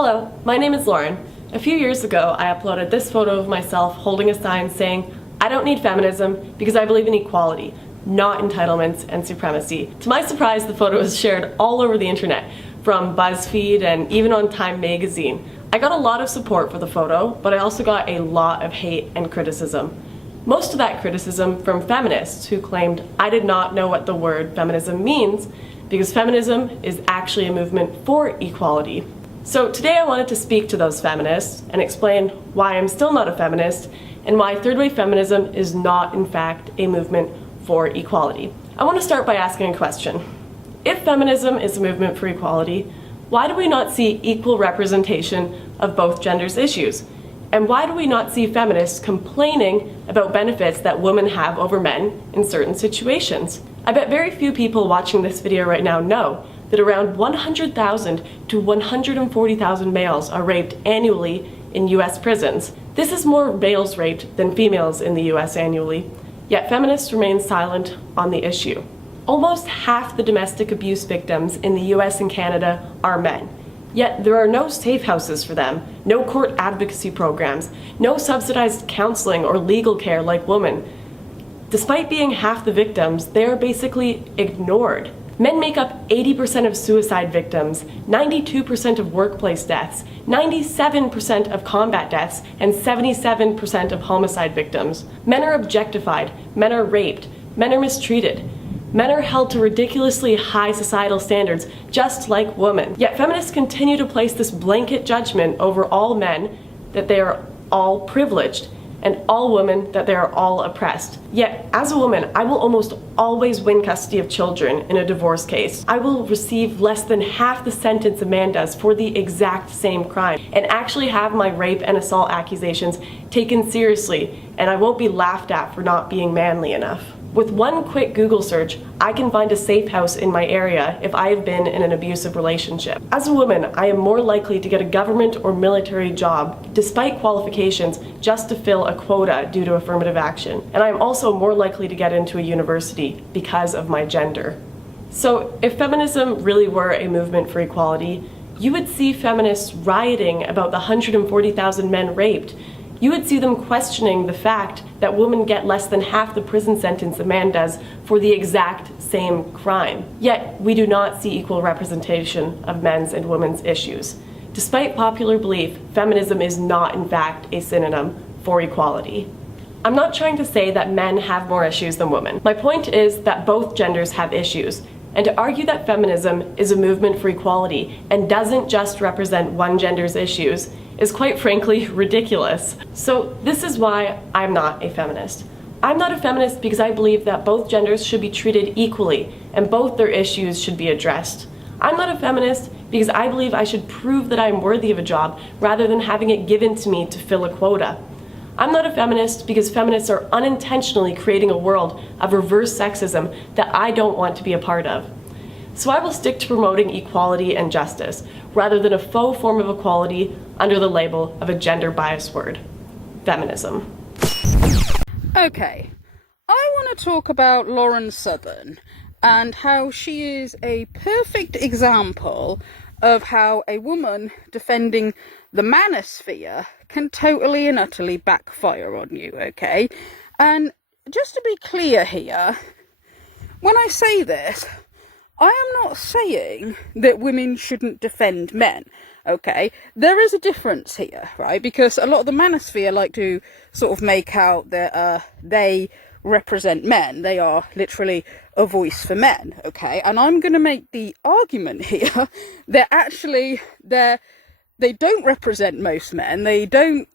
Hello, my name is Lauren. A few years ago, I uploaded this photo of myself holding a sign saying, "I don't need feminism because I believe in equality, not entitlements and supremacy." To my surprise, the photo was shared all over the internet, from BuzzFeed and even on Time magazine. I got a lot of support for the photo, but I also got a lot of hate and criticism. Most of that criticism from feminists who claimed I did not know what the word feminism means because feminism is actually a movement for equality. So today I wanted to speak to those feminists and explain why I'm still not a feminist and why third wave feminism is not in fact a movement for equality. I want to start by asking a question. If feminism is a movement for equality, why do we not see equal representation of both genders' issues? And why do we not see feminists complaining about benefits that women have over men in certain situations? I bet very few people watching this video right now know that around 100,000 to 140,000 males are raped annually in US prisons. This is more males raped than females in the US annually, yet feminists remain silent on the issue. Almost half the domestic abuse victims in the US and Canada are men. Yet there are no safe houses for them, no court advocacy programs, no subsidized counseling or legal care like women. Despite being half the victims, they are basically ignored. Men make up 80% of suicide victims, 92% of workplace deaths, 97% of combat deaths, and 77% of homicide victims. Men are objectified, men are raped, men are mistreated. Men are held to ridiculously high societal standards, just like women. Yet feminists continue to place this blanket judgment over all men that they are all privileged, and all women that they are all oppressed. Yet, as a woman, I will almost always win custody of children in a divorce case. I will receive less than half the sentence a man does for the exact same crime, and actually have my rape and assault accusations taken seriously, and I won't be laughed at for not being manly enough. With one quick Google search, I can find a safe house in my area if I have been in an abusive relationship. As a woman, I am more likely to get a government or military job, despite qualifications, just to fill a quota due to affirmative action. And I am also more likely to get into a university because of my gender. So if feminism really were a movement for equality, you would see feminists rioting about the 140,000 men raped. You would see them questioning the fact that women get less than half the prison sentence a man does for the exact same crime. Yet, we do not see equal representation of men's and women's issues. Despite popular belief, feminism is not in fact a synonym for equality. I'm not trying to say that men have more issues than women. My point is that both genders have issues, and to argue that feminism is a movement for equality and doesn't just represent one gender's issues is quite frankly ridiculous. So this is why I'm not a feminist. I'm not a feminist because I believe that both genders should be treated equally and both their issues should be addressed. I'm not a feminist because I believe I should prove that I'm worthy of a job rather than having it given to me to fill a quota. I'm not a feminist because feminists are unintentionally creating a world of reverse sexism that I don't want to be a part of. So I will stick to promoting equality and justice, rather than a faux form of equality under the label of a gender-biased word, feminism. Okay, I want to talk about Lauren Southern and how she is a perfect example of how a woman defending the manosphere can totally and utterly backfire on you, okay? And just to be clear here, when I say this, I am not saying that women shouldn't defend men, okay? There is a difference here, right? Because a lot of the manosphere like to sort of make out that they represent men. They are literally a voice for men, okay? And I'm going to make the argument here that actually they don't represent most men. They don't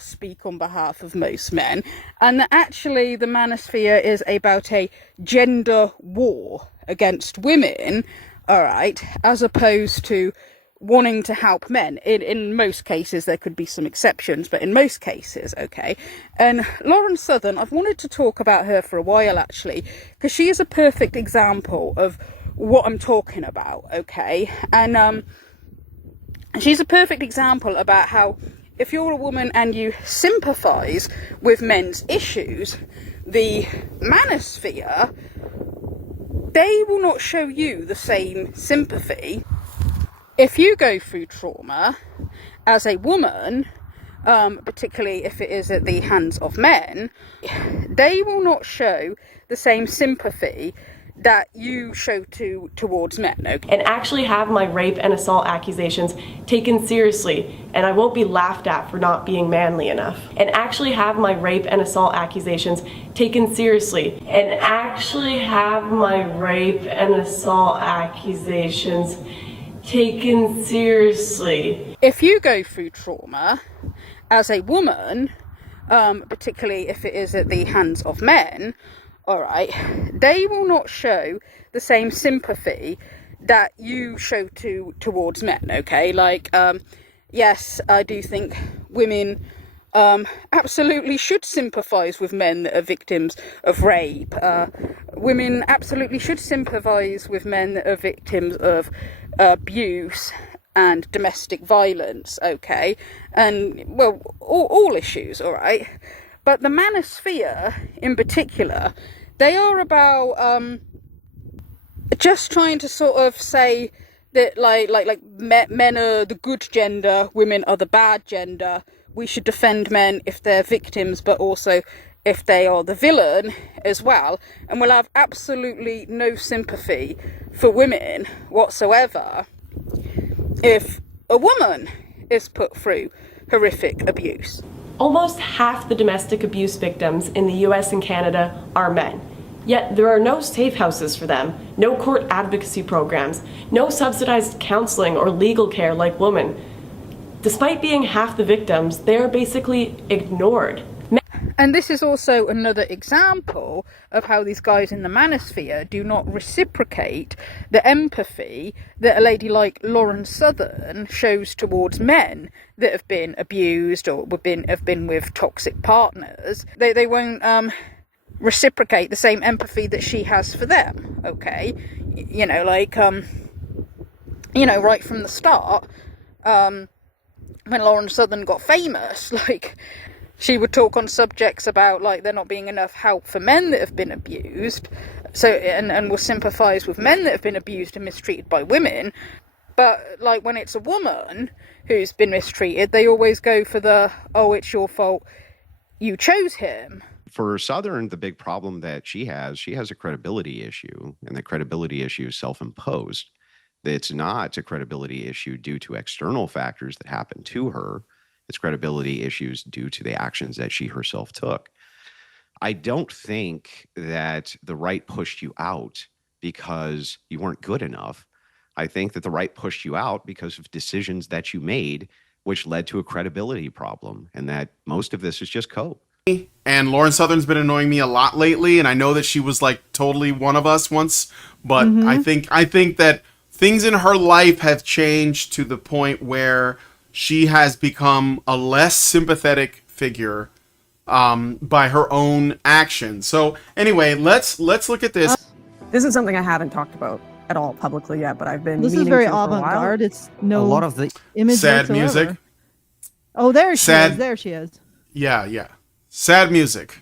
speak on behalf of most men. And that actually the manosphere is about a gender war against women, all right, as opposed to wanting to help men. In most cases, there could be some exceptions, but in most cases, okay. And Lauren Southern, I've wanted to talk about her for a while, actually, because she is a perfect example of what I'm talking about, okay. And she's a perfect example about how if you're a woman and you sympathise with men's issues, the manosphere, they will not show you the same sympathy If you go through trauma as a woman, particularly if it is at the hands of men, they will not show the same sympathy that you show towards men, okay? And actually have my rape and assault accusations taken seriously, and I won't be laughed at for not being manly enough. And actually have my rape and assault accusations taken seriously. And actually have my rape and assault accusations taken seriously. If you go through trauma as a woman, particularly if it is at the hands of men, all right, they will not show the same sympathy that you show towards men, okay? Like, yes, I do think women absolutely should sympathise with men that are victims of rape. Women absolutely should sympathise with men that are victims of abuse and domestic violence, okay? And, well, all issues, all right? But the Manosphere, in particular, they are about just trying to sort of say that like men are the good gender, women are the bad gender. We should defend men if they're victims, but also if they are the villain as well. And we'll have absolutely no sympathy for women whatsoever if a woman is put through horrific abuse. Almost half the domestic abuse victims in the US and Canada are men. Yet there are no safe houses for them, no court advocacy programs, no subsidized counseling or legal care like women. Despite being half the victims, they are basically ignored. And this is also another example of how these guys in the Manosphere do not reciprocate the empathy that a lady like Lauren Southern shows towards men that have been abused or have been with toxic partners. They won't reciprocate the same empathy that she has for them, okay? You know, like, you know, right from the start, when Lauren Southern got famous, like, she would talk on subjects about, like, there not being enough help for men that have been abused, so, and will sympathise with men that have been abused and mistreated by women, but, like, when it's a woman who's been mistreated, they always go for the, oh, it's your fault, you chose him. For Southern, the big problem that she has a credibility issue, and the credibility issue is self-imposed. It's not a credibility issue due to external factors that happened to her. It's credibility issues due to the actions that she herself took. I don't think that the right pushed you out because you weren't good enough. I think that the right pushed you out because of decisions that you made, which led to a credibility problem, and that most of this is just cope. And Lauren Southern's been annoying me a lot lately, and I know that she was like totally one of us once, but I think that things in her life have changed to the point where she has become a less sympathetic figure by her own actions. So anyway, let's look at this. This is something I haven't talked about at all publicly yet, but I've been This is meaning very to for a while. avant-garde. It's no A lot of the image Sad whatsoever. music. Oh, there she Sad- is. There she is. Yeah. Sad music.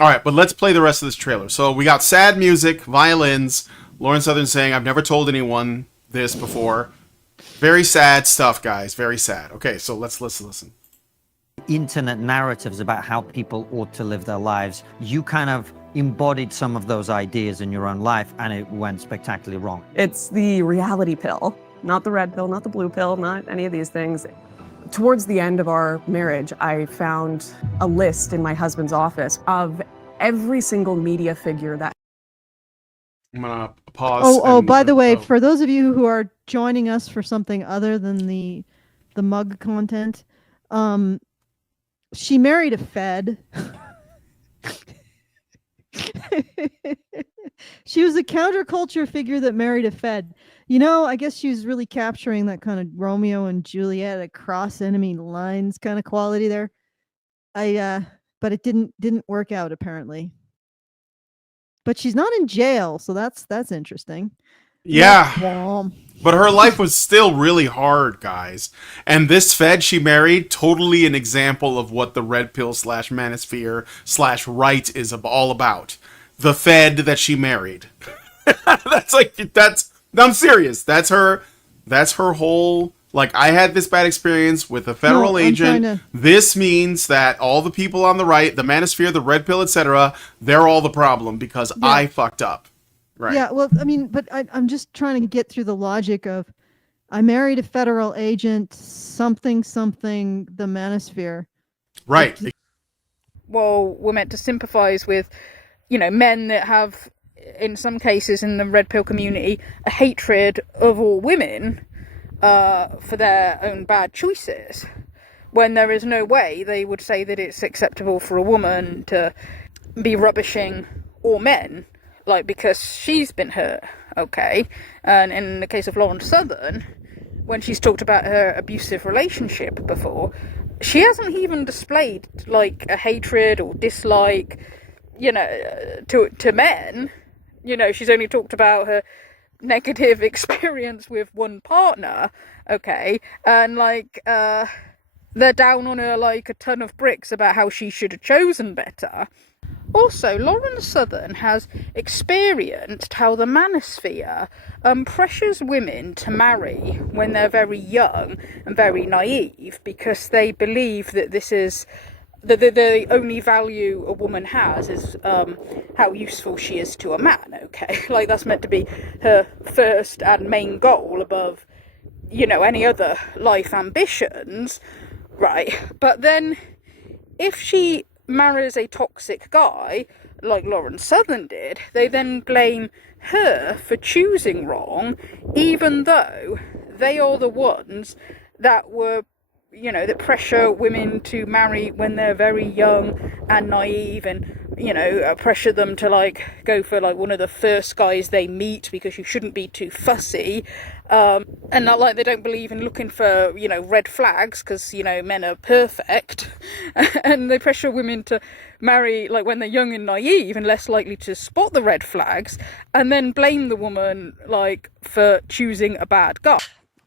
All right, but let's play the rest of this trailer. So we got sad music, violins, Lauren Southern saying, I've never told anyone this before. Very sad stuff, guys. Very sad. Okay, so let's listen. internet narratives about how people ought to live their lives, you kind of embodied some of those ideas in your own life, and it went spectacularly wrong. It's the reality pill, not the red pill, not the blue pill, not any of these things. Towards the end of our marriage, I found a list in my husband's office of every single media figure that I'm gonna pause. Oh, by the way, oh. for those of you who are joining us for something other than the mug content, she married a Fed. She was a counterculture figure that married a Fed. You know, I guess she was really capturing that kind of Romeo and Juliet across enemy lines kind of quality there. But it didn't work out apparently. But she's not in jail, so that's interesting. Yeah. Womp. But her life was still really hard, guys. And this Fed she married, totally an example of what the red pill / manosphere / right is all about. The Fed that she married. I'm serious. That's her That's her whole, like, I had this bad experience with a federal No, I'm agent. trying to- This means that all the people on the right, the Manosphere, the Red Pill, etc., they're all the problem because I fucked up. Right. Yeah, well, I mean, but I'm just trying to get through the logic of I married a federal agent, something, the Manosphere. Right. Well, we're meant to sympathise with, men that have, in some cases in the red pill community, a hatred of all women for their own bad choices, when there is no way they would say that it's acceptable for a woman to be rubbishing all men, like, because she's been hurt, okay? And in the case of Lauren Southern, when she's talked about her abusive relationship before, she hasn't even displayed, like, a hatred or dislike, to men. She's only talked about her negative experience with one partner, okay? And, like, they're down on her like a ton of bricks about how she should have chosen better. Also, Lauren Southern has experienced how the Manosphere pressures women to marry when they're very young and very naive, because they believe that this is the only value a woman has is how useful she is to a man, okay? Like, that's meant to be her first and main goal above, any other life ambitions, right? But then, if she marries a toxic guy, like Lauren Southern did, they then blame her for choosing wrong, even though they are the ones that were, that pressure women to marry when they're very young and naive, and, pressure them to, like, go for, like, one of the first guys they meet because you shouldn't be too fussy. And not like they don't believe in looking for, red flags because, men are perfect. And they pressure women to marry, like, when they're young and naive and less likely to spot the red flags, and then blame the woman, like, for choosing a bad guy.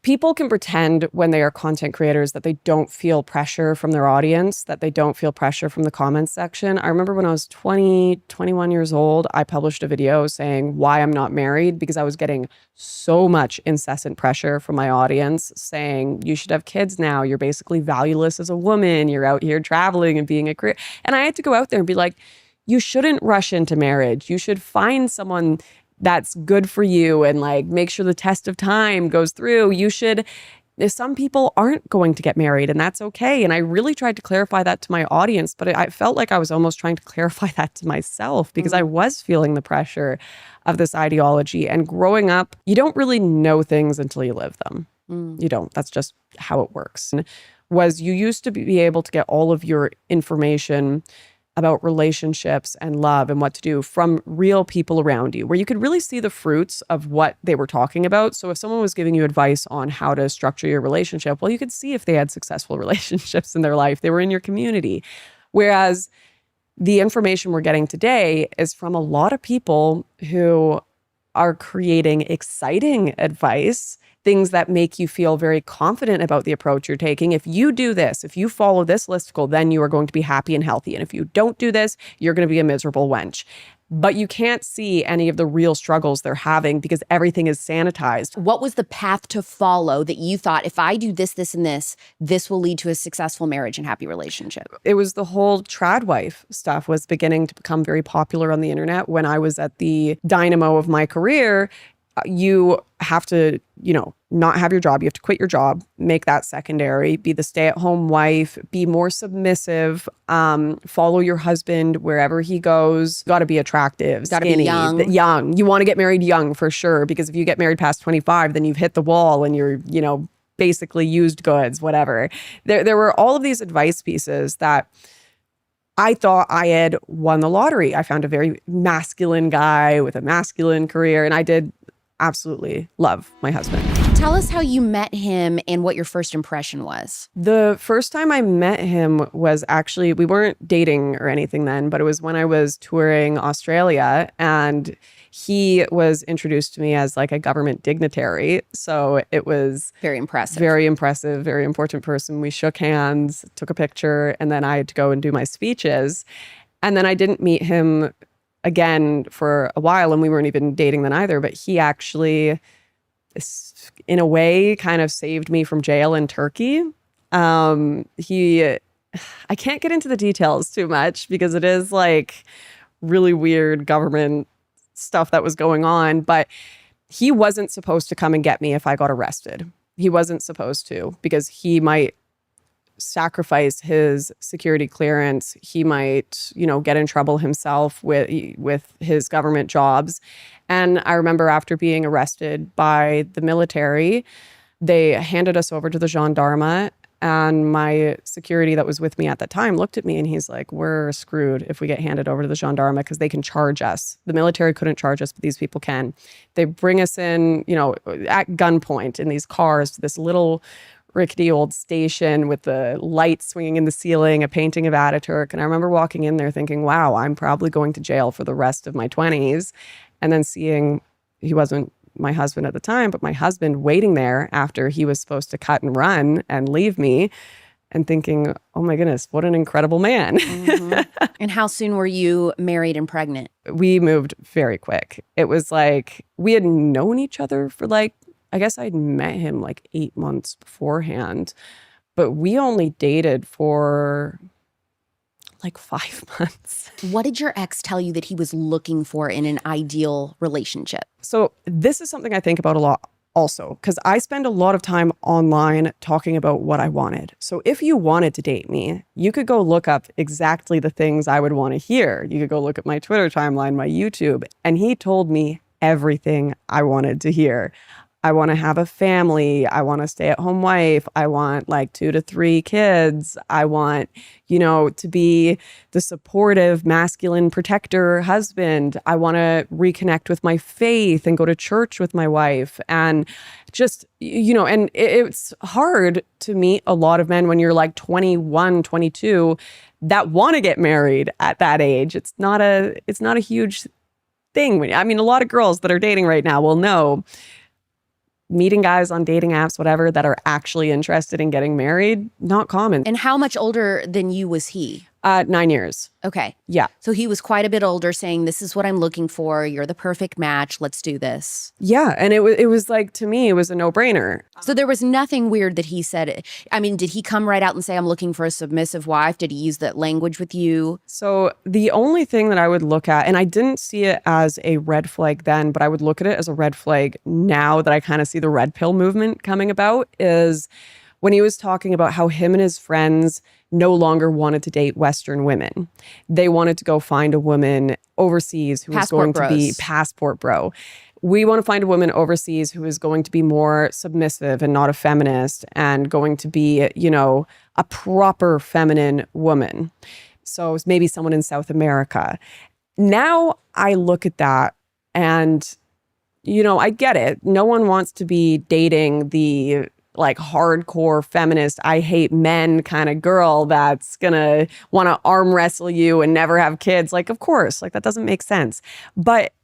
People can pretend when they are content creators that they don't feel pressure from their audience, that they don't feel pressure from the comments section. I remember when I was 20, 21 years old, I published a video saying why I'm not married, because I was getting so much incessant pressure from my audience saying, you should have kids now. You're basically valueless as a woman. You're out here traveling and being a career. And I had to go out there and be like, you shouldn't rush into marriage. You should find someone that's good for you and, like, make sure the test of time goes through. Some people aren't going to get married, and that's okay. And I really tried to clarify that to my audience, but I felt like I was almost trying to clarify that to myself, because I was feeling the pressure of this ideology. And growing up, you don't really know things until you live them. You don't. That's just how it works. You used to be able to get all of your information about relationships and love and what to do from real people around you, where you could really see the fruits of what they were talking about. So if someone was giving you advice on how to structure your relationship, well, you could see if they had successful relationships in their life, they were in your community. Whereas the information we're getting today is from a lot of people who are creating exciting advice, things that make you feel very confident about the approach you're taking. If you do this, if you follow this listicle, then you are going to be happy and healthy. And if you don't do this, you're going to be a miserable wench. But you can't see any of the real struggles they're having because everything is sanitized. What was the path to follow that you thought, if I do this, this, and this will lead to a successful marriage and happy relationship? It was the whole trad wife stuff was beginning to become very popular on the internet. When I was at the dynamo of my career, you have to, not have your job. You have to quit your job, make that secondary, be the stay-at-home wife, be more submissive, follow your husband wherever he goes. Got to be attractive, got to be young. Young. You want to get married young for sure, because if you get married past 25, then you've hit the wall and you're, basically used goods, whatever. There were all of these advice pieces that I thought I had won the lottery. I found a very masculine guy with a masculine career, and I did absolutely love my husband. Tell us how you met him and what your first impression was. The first time I met him was actually, we weren't dating or anything then, but it was when I was touring Australia, and he was introduced to me as like a government dignitary. So it was very impressive, very important person. We shook hands, took a picture, and then I had to go and do my speeches. And then I didn't meet him again for a while, and we weren't even dating then either, but he actually in a way, kind of saved me from jail in Turkey. I can't get into the details too much because it is like really weird government stuff that was going on, but he wasn't supposed to come and get me if I got arrested. He wasn't supposed to because he might sacrifice his security clearance. He might, get in trouble himself with his government jobs. And I remember after being arrested by the military, they handed us over to the gendarme, and my security that was with me at the time looked at me and he's like, we're screwed if we get handed over to the gendarme because they can charge us. The military couldn't charge us, but these people can. They bring us in, at gunpoint in these cars to this little rickety old station with the lights swinging in the ceiling, a painting of Ataturk. And I remember walking in there thinking, wow, I'm probably going to jail for the rest of my 20s. And then seeing he wasn't my husband at the time, but my husband waiting there after he was supposed to cut and run and leave me, and thinking, oh my goodness, what an incredible man. Mm-hmm. And how soon were you married and pregnant? We moved very quick. It was like we had known each other for I guess I'd met him 8 months beforehand, but we only dated for 5 months. What did your ex tell you that he was looking for in an ideal relationship? So this is something I think about a lot also, because I spend a lot of time online talking about what I wanted. So if you wanted to date me, you could go look up exactly the things I would want to hear. You could go look at my Twitter timeline, my YouTube, and he told me everything I wanted to hear. I want to have a family. I want a stay-at-home wife. I want 2 to 3 kids. I want, to be the supportive, masculine protector husband. I want to reconnect with my faith and go to church with my wife. And just, and it's hard to meet a lot of men when you're 21, 22 that want to get married at that age. It's not a huge thing. A lot of girls that are dating right now will know meeting guys on dating apps, whatever, that are actually interested in getting married, not common. And how much older than you was he? 9 years. Okay. Yeah. So he was quite a bit older, saying, this is what I'm looking for. You're the perfect match. Let's do this. Yeah. And it was to me, it was a no-brainer. So there was nothing weird that he said. Did he come right out and say, I'm looking for a submissive wife? Did he use that language with you? So the only thing that I would look at, and I didn't see it as a red flag then, but I would look at it as a red flag now that I kind of see the red pill movement coming about, is when he was talking about how him and his friends no longer wanted to date Western women. They wanted to go find a woman overseas who was going to be passport bro. We want to find a woman overseas who is going to be more submissive and not a feminist and going to be, a proper feminine woman. So maybe someone in South America. Now I look at that and, I get it. No one wants to be dating the hardcore feminist, I hate men kind of girl that's gonna want to arm wrestle you and never have kids. Of course, that doesn't make sense. But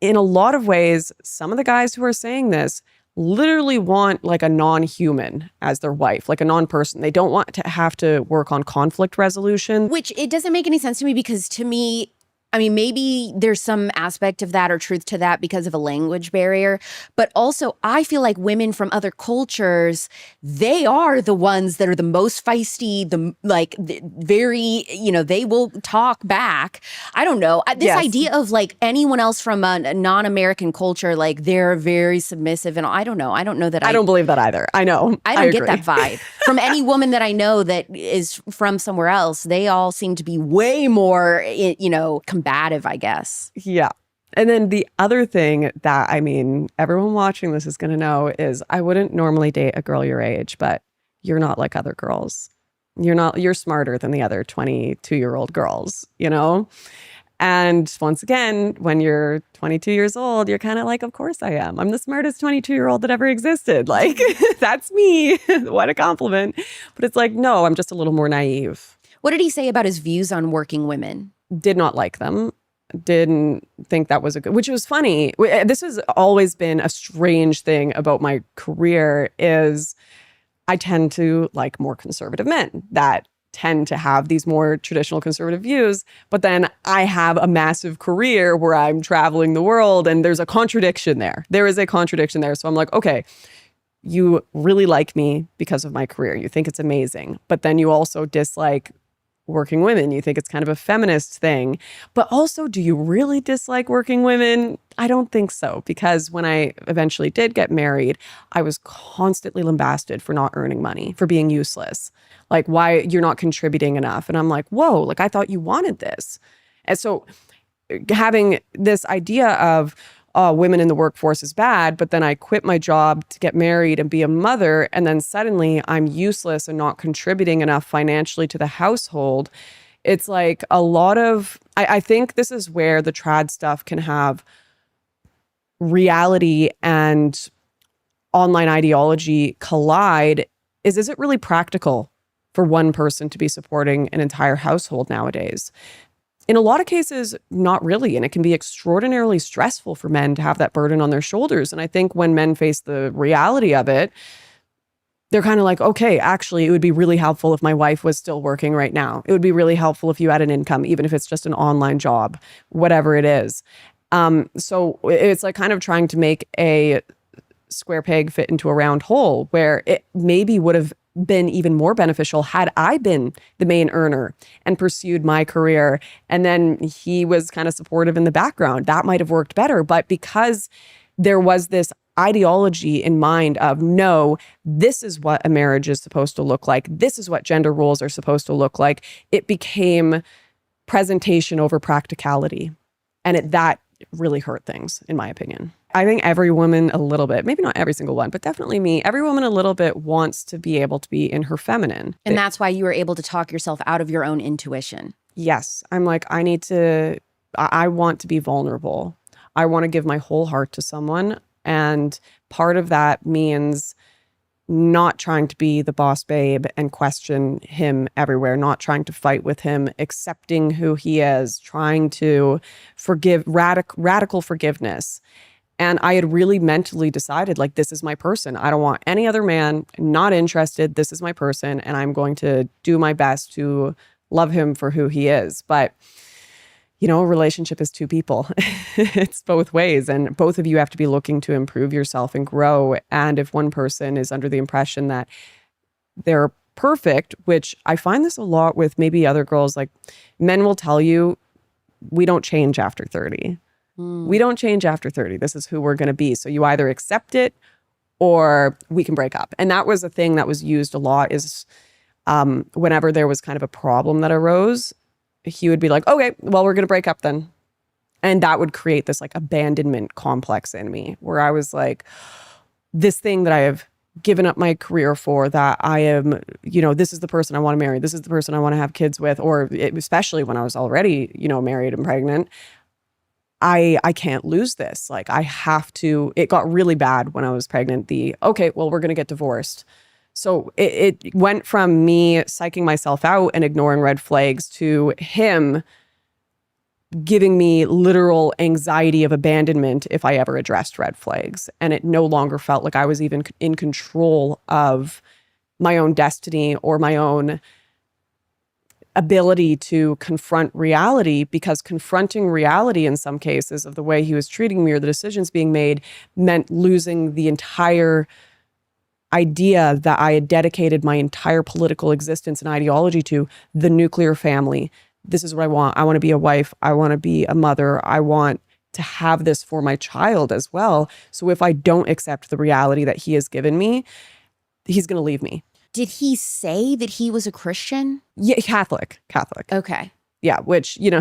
in a lot of ways, some of the guys who are saying this literally want a non-human as their wife, a non-person. They don't want to have to work on conflict resolution. Which it doesn't make any sense to me, because to me, maybe there's some aspect of that or truth to that because of a language barrier. But also, I feel like women from other cultures, they are the ones that are the most feisty, very, they will talk back. I don't know. This idea of anyone else from a non-American culture, they're very submissive. And I don't know. I don't know that I don't believe that either. I know. I don't get that vibe. From any woman that I know that is from somewhere else, they all seem to be way more, combative, I guess. Yeah. And then the other thing that, everyone watching this is going to know is I wouldn't normally date a girl your age, but you're not like other girls. You're smarter than the other 22-year-old girls, And once again, when you're 22 years old, you're kind of of course I am. I'm the smartest 22-year-old that ever existed. That's me. What a compliment. But it's no, I'm just a little more naive. What did he say about his views on working women? Did not like them. Didn't think that was a good, which was funny. This has always been a strange thing about my career is I tend to like more conservative men that tend to have these more traditional conservative views, but then I have a massive career where I'm traveling the world, and there's a contradiction there. There is a contradiction there. So I'm like, okay, you really like me because of my career. You think it's amazing, but then you also dislike working women. You think it's kind of a feminist thing, but also, do you really dislike working women? I don't think so, because when I eventually did get married, I was constantly lambasted for not earning money, for being useless. Like, why you're not contributing enough. And I'm like, whoa, like I thought you wanted this. And so having this idea of, women in the workforce is bad, but then I quit my job to get married and be a mother, and then suddenly I'm useless and not contributing enough financially to the household. It's like a lot of, I think this is where the trad stuff can have reality and online ideology collide. Is it really practical for one person to be supporting an entire household nowadays? In a lot of cases, not really. And it can be extraordinarily stressful for men to have that burden on their shoulders. And I think when men face the reality of it, they're kind of like, okay, actually, it would be really helpful if my wife was still working right now. It would be really helpful if you had an income, even if it's just an online job, whatever it is. So it's like kind of trying to make a square peg fit into a round hole, where it maybe would have been even more beneficial had I been the main earner and pursued my career, and then he was kind of supportive in the background. That might have worked better. But because there was this ideology in mind of, no, this is what a marriage is supposed to look like, this is what gender roles are supposed to look like, it became presentation over practicality. And that really hurt things, in my opinion. I think every woman a little bit, maybe not every single one, but definitely me, every woman a little bit wants to be able to be in her feminine. And that's why you were able to talk yourself out of your own intuition. Yes. I'm like, I want to be vulnerable. I want to give my whole heart to someone. And part of that means not trying to be the boss babe and question him everywhere, not trying to fight with him, accepting who he is, trying to forgive, radical forgiveness. And I had really mentally decided, like, this is my person. I don't want any other man, not interested. This is my person. And I'm going to do my best to love him for who he is. But, you know, a relationship is two people. It's both ways. And both of you have to be looking to improve yourself and grow. And if one person is under the impression that they're perfect, which I find this a lot with maybe other girls, like men will tell you, we don't change after 30. We don't change after 30. This is who we're going to be. So you either accept it or we can break up. And that was a thing that was used a lot, is whenever there was kind of a problem that arose, he would be like, okay, well, we're going to break up then. And that would create this like abandonment complex in me, where I was like, this thing that I have given up my career for, that I am, you know, this is the person I want to marry. This is the person I want to have kids with, or especially when I was already, you know, married and pregnant. I can't lose this. Like, I have to. It got really bad when I was pregnant. Okay, well, we're going to get divorced. So it went from me psyching myself out and ignoring red flags to him giving me literal anxiety of abandonment if I ever addressed red flags. And it no longer felt like I was even in control of my own destiny or my own ability to confront reality, because confronting reality in some cases of the way he was treating me or the decisions being made meant losing the entire idea that I had dedicated my entire political existence and ideology to, the nuclear family. This is what I want. I want to be a wife. I want to be a mother. I want to have this for my child as well. So if I don't accept the reality that he has given me, he's going to leave me. Did he say that he was a Christian? Yeah, Catholic. Okay. Yeah, which, you know,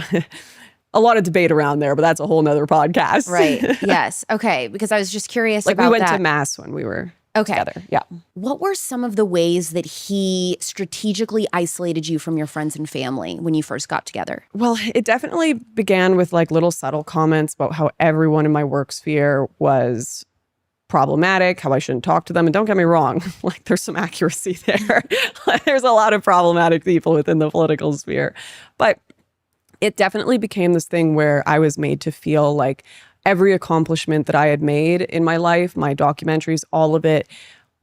a lot of debate around there, but that's a whole nother podcast. Right. Yes. Okay. Because I was just curious like about we went that. to mass when we were Okay. together. Yeah. What were some of the ways that he strategically isolated you from your friends and family when you first got together? Well, it definitely began with like little subtle comments about how everyone in my work sphere was problematic, how I shouldn't talk to them. And don't get me wrong, like there's some accuracy there. There's a lot of problematic people within the political sphere. But it definitely became this thing where I was made to feel like every accomplishment that I had made in my life, my documentaries, all of it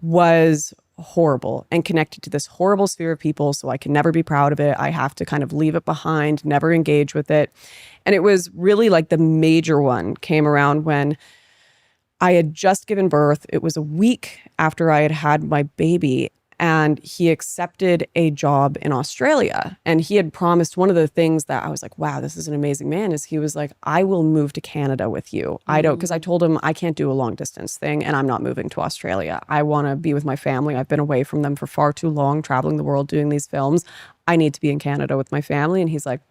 was horrible and connected to this horrible sphere of people. So I can never be proud of it. I have to kind of leave it behind, never engage with it. And it was really like the major one came around when I had just given birth. It was a week after I had had my baby, and he accepted a job in Australia. And he had promised, one of the things that I was like, wow, this is an amazing man, is he was like, I will move to Canada with you. I don't, because I told him I can't do a long distance thing and I'm not moving to Australia. I want to be with my family. I've been away from them for far too long, traveling the world, doing these films. I need to be in Canada with my family. And he's like,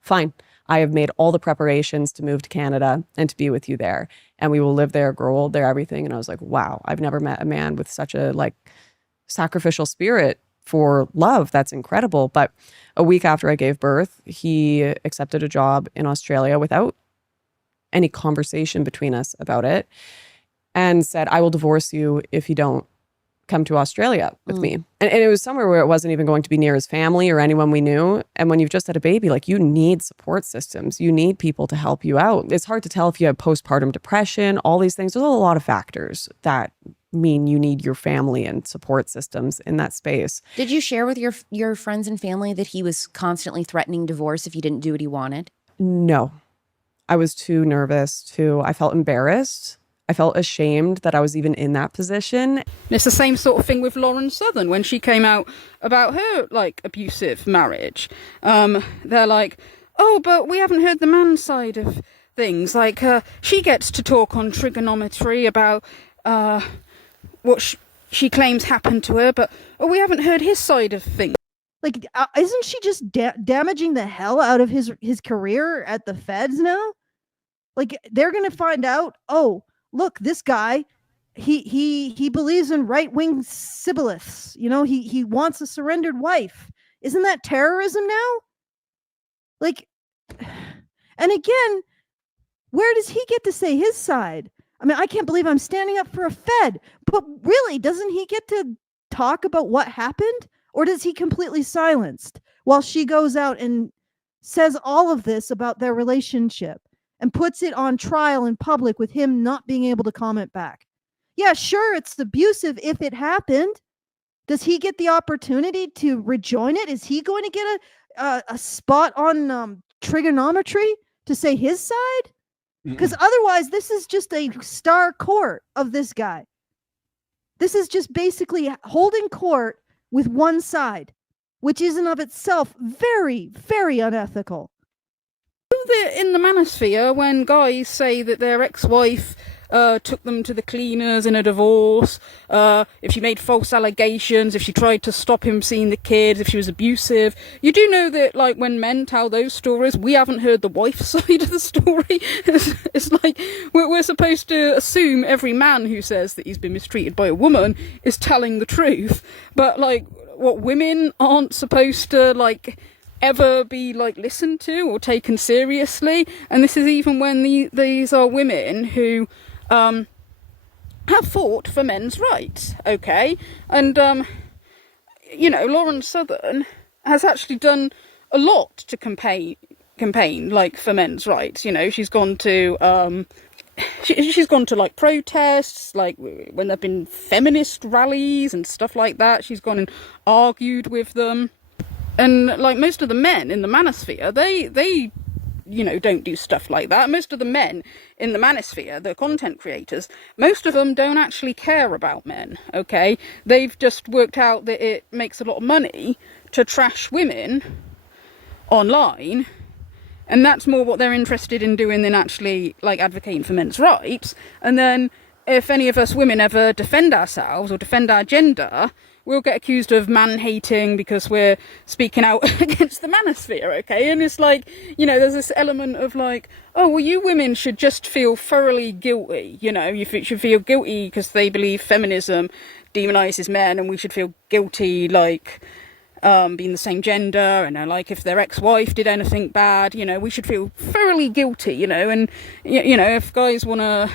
fine. I have made all the preparations to move to Canada and to be with you there. And we will live there, grow old there, everything. And I was like, wow, I've never met a man with such a like sacrificial spirit for love. That's incredible. But a week after I gave birth, he accepted a job in Australia without any conversation between us about it, and said, I will divorce you if you don't come to Australia with me. And it was somewhere where it wasn't even going to be near his family or anyone we knew. And when you've just had a baby, like, you need support systems. You need people to help you out. It's hard to tell if you have postpartum depression, all these things. There's a lot of factors that mean you need your family and support systems in that space. Did you share with your friends and family that he was constantly threatening divorce if you didn't do what he wanted? No. I was too nervous. I felt embarrassed. I felt ashamed that I was even in that position. It's the same sort of thing with Lauren Southern when she came out about her like abusive marriage. They're like, oh, but we haven't heard the man's side of things. Like, she gets to talk on trigonometry about what she claims happened to her, but we haven't heard his side of things. Like, isn't she just damaging the hell out of his career at the feds now? Like, they're gonna find out, oh, look, this guy, he believes in right-wing Sibylliths. You know, he wants a surrendered wife. Isn't that terrorism now? Like, and again, where does he get to say his side? I mean, I can't believe I'm standing up for a Fed, but really, doesn't he get to talk about what happened? Or does he completely silenced while she goes out and says all of this about their relationship and puts it on trial in public with him not being able to comment back? Yeah, sure, it's abusive if it happened. Does he get the opportunity to rejoin it? Is he going to get a spot on trigonometry to say his side? Because otherwise, this is just a star court of this guy. This is just basically holding court with one side, which is in of itself very, very unethical. In the Manosphere, when guys say that their ex-wife took them to the cleaners in a divorce, if she made false allegations, if she tried to stop him seeing the kids, if she was abusive, you do know that, like, when men tell those stories, we haven't heard the wife's side of the story. It's like we're supposed to assume every man who says that he's been mistreated by a woman is telling the truth, but like, what, women aren't supposed to like ever be like listened to or taken seriously? And this is even when these are women who have fought for men's rights, okay? And you know, Lauren Southern has actually done a lot to campaign like for men's rights. You know, she's gone to she's gone to like protests, like when there've been feminist rallies and stuff like that. She's gone and argued with them. And like most of the men in the Manosphere, they you know, don't do stuff like that. Most of the men in the Manosphere, the content creators, most of them don't actually care about men, okay? They've just worked out that it makes a lot of money to trash women online, and that's more what they're interested in doing than actually like advocating for men's rights. And then if any of us women ever defend ourselves or defend our gender, we'll get accused of man-hating because we're speaking out against the Manosphere, okay? And it's like, you know, there's this element of like, oh, well, you women should just feel thoroughly guilty, you know? You should feel guilty because they believe feminism demonizes men, and we should feel guilty, like, being the same gender, and like if their ex-wife did anything bad, you know, we should feel thoroughly guilty, you know? And, you know, if guys want to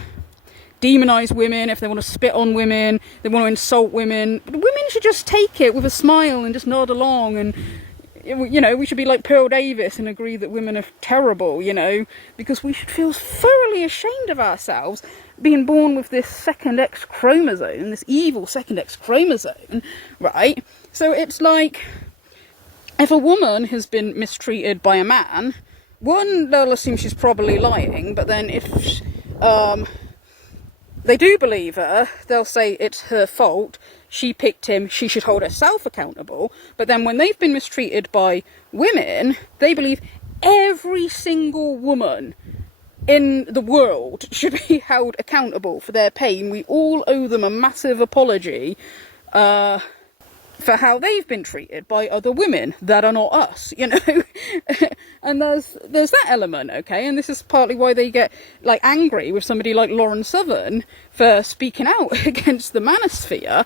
demonize women, if they want to spit on women, they want to insult women should just take it with a smile and just nod along. And you know, we should be like Pearl Davis and agree that women are terrible, you know, because we should feel thoroughly ashamed of ourselves being born with this second X chromosome, this evil second X chromosome, right? So it's like, if a woman has been mistreated by a man, one, they'll assume she's probably lying, but then if they do believe her, they'll say it's her fault, she picked him, she should hold herself accountable. But then when they've been mistreated by women, they believe every single woman in the world should be held accountable for their pain. We all owe them a massive apology for how they've been treated by other women that are not us, you know. And there's that element, okay, and this is partly why they get like angry with somebody like Lauren Southern for speaking out against the Manosphere,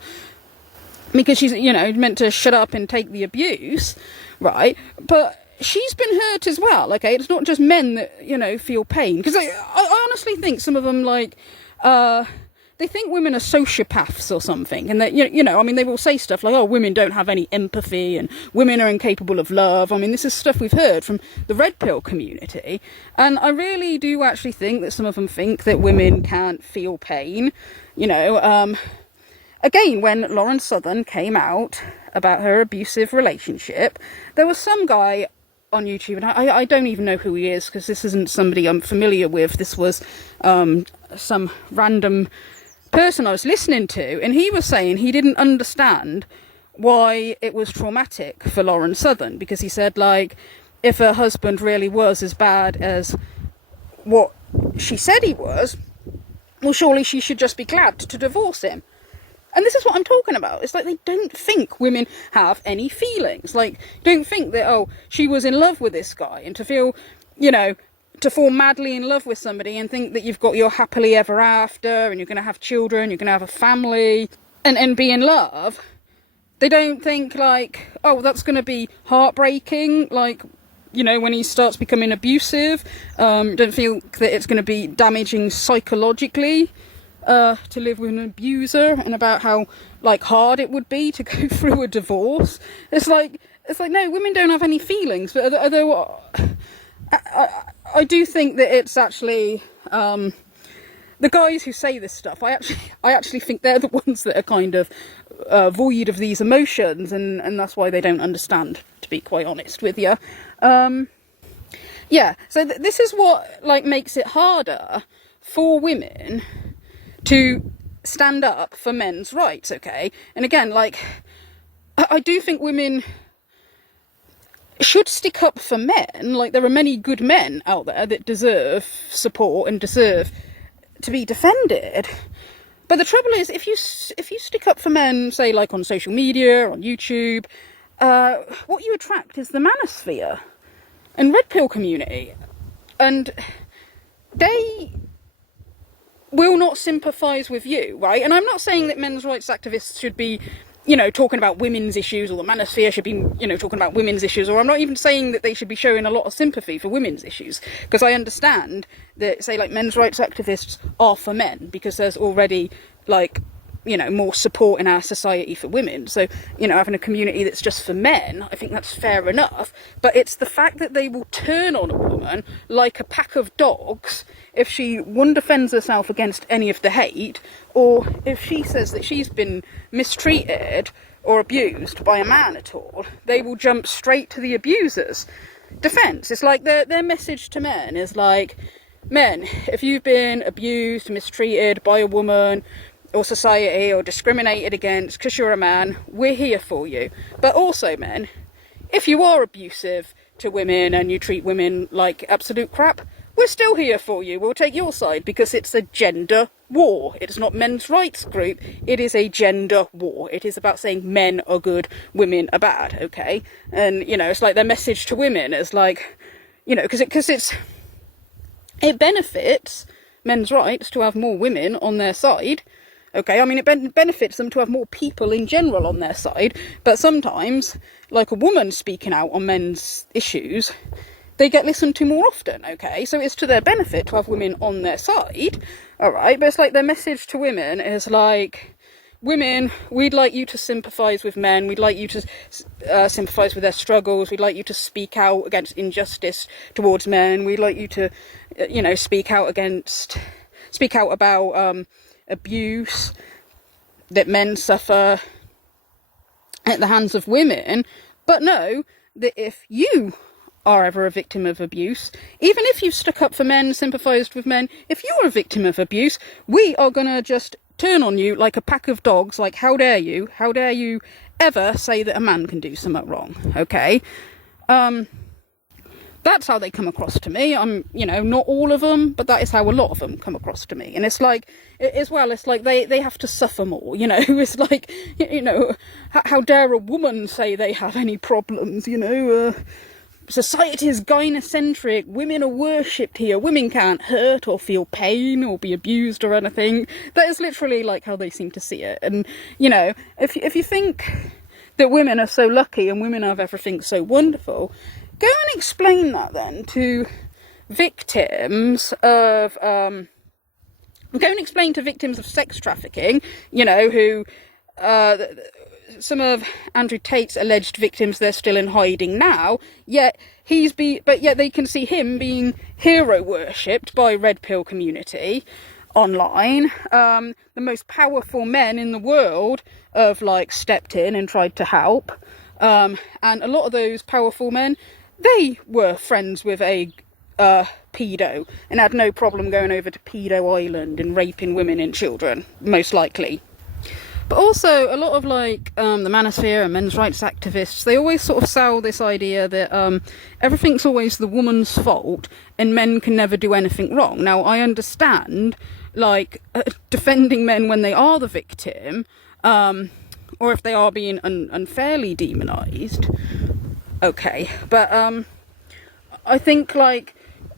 because she's, you know, meant to shut up and take the abuse, right? But she's been hurt as well, okay? It's not just men that, you know, feel pain, because I honestly think some of them, like, they think women are sociopaths or something, and that, you know, I mean, they will say stuff like, oh, women don't have any empathy, and women are incapable of love. I mean, this is stuff we've heard from the red pill community, and I really do actually think that some of them think that women can't feel pain, you know. Again, when Lauren Southern came out about her abusive relationship, there was some guy on YouTube, and I don't even know who he is, because this isn't somebody I'm familiar with. This was some random person I was listening to, and he was saying he didn't understand why it was traumatic for Lauren Southern, because he said, like, if her husband really was as bad as what she said he was, well, surely she should just be glad to divorce him. And this is what I'm talking about. It's like they don't think women have any feelings. Like, don't think that, oh, she was in love with this guy, and to feel, you know, to fall madly in love with somebody and think that you've got your happily ever after and you're going to have children, you're going to have a family, and be in love. They don't think, like, oh, that's going to be heartbreaking, like, you know, when he starts becoming abusive. Don't feel that it's going to be damaging psychologically to live with an abuser, and about how, like, hard it would be to go through a divorce. It's like no, women don't have any feelings. But although I do think that it's actually the guys who say this stuff, I actually think they're the ones that are kind of void of these emotions, and that's why they don't understand, to be quite honest with you. Yeah, so this is what, like, makes it harder for women to stand up for men's rights, okay? And again, like, I do think women should stick up for men. Like, there are many good men out there that deserve support and deserve to be defended. But the trouble is, if you stick up for men, say, like, on social media, on YouTube, what you attract is the Manosphere and red pill community. And they will not sympathise with you, right? And I'm not saying that men's rights activists should be, you know, talking about women's issues, or the Manosphere should be, you know, talking about women's issues, or I'm not even saying that they should be showing a lot of sympathy for women's issues, because I understand that, say, like, men's rights activists are for men, because there's already, like, you know, more support in our society for women. So, you know, having a community that's just for men, I think that's fair enough. But it's the fact that they will turn on a woman like a pack of dogs if she, one, defends herself against any of the hate, or if she says that she's been mistreated or abused by a man at all. They will jump straight to the abuser's defence. It's like their message to men is like, men, if you've been abused, mistreated by a woman or society, or discriminated against because you're a man, we're here for you. But also, men, if you are abusive to women and you treat women like absolute crap, we're still here for you. We'll take your side, because it's a gender war. It's not men's rights group. It is a gender war. It is about saying men are good, women are bad, okay? And, you know, it's like their message to women is like, you know, because it benefits men's rights to have more women on their side. Okay, I mean, it benefits them to have more people in general on their side, but sometimes, like a woman speaking out on men's issues, they get listened to more often, okay? So it's to their benefit to have women on their side, alright? But it's like their message to women is like, women, we'd like you to sympathise with men, we'd like you to sympathise with their struggles, we'd like you to speak out against injustice towards men, we'd like you to, speak out about abuse that men suffer at the hands of women, but know that if you are ever a victim of abuse, even if you've stuck up for men, sympathised with men, if you're a victim of abuse, we are going to just turn on you like a pack of dogs, like, how dare you ever say that a man can do something wrong, okay? That's how they come across to me. I'm, not all of them, but that is how a lot of them come across to me. And it's like, as well, it's like they have to suffer more, It's like, how dare a woman say they have any problems, Society is gynocentric, women are worshipped here, women can't hurt or feel pain or be abused or anything. That is literally like how they seem to see it. And, if you think that women are so lucky and women have everything so wonderful, go and explain that then to victims of, go and explain to victims of sex trafficking, who, some of Andrew Tate's alleged victims, they're still in hiding now, yet they can see him being hero worshipped by red pill community online. The most powerful men in the world have stepped in and tried to help, and a lot of those powerful men, they were friends with a pedo and had no problem going over to Pedo Island and raping women and children, most likely. But also, a lot of the Manosphere and men's rights activists, they always sort of sell this idea that everything's always the woman's fault and men can never do anything wrong. Now, I understand, defending men when they are the victim, or if they are being unfairly demonised. Okay, but I think,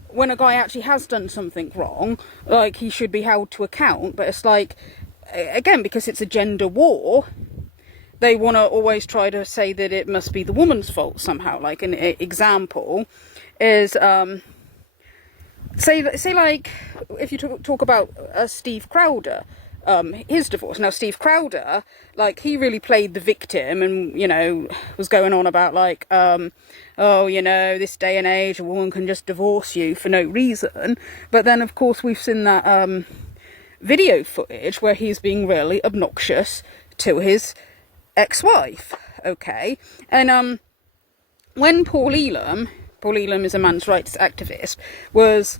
when a guy actually has done something wrong, he should be held to account, but it's again, because it's a gender war, they want to always try to say that it must be the woman's fault somehow. Like, an example is, say if you talk about Steve Crowder, his divorce. Now, Steve Crowder, he really played the victim and, was going on about, this day and age, a woman can just divorce you for no reason. But then, of course, we've seen that, video footage where he's being really obnoxious to his ex-wife, okay? And when Paul Elam is a man's rights activist, was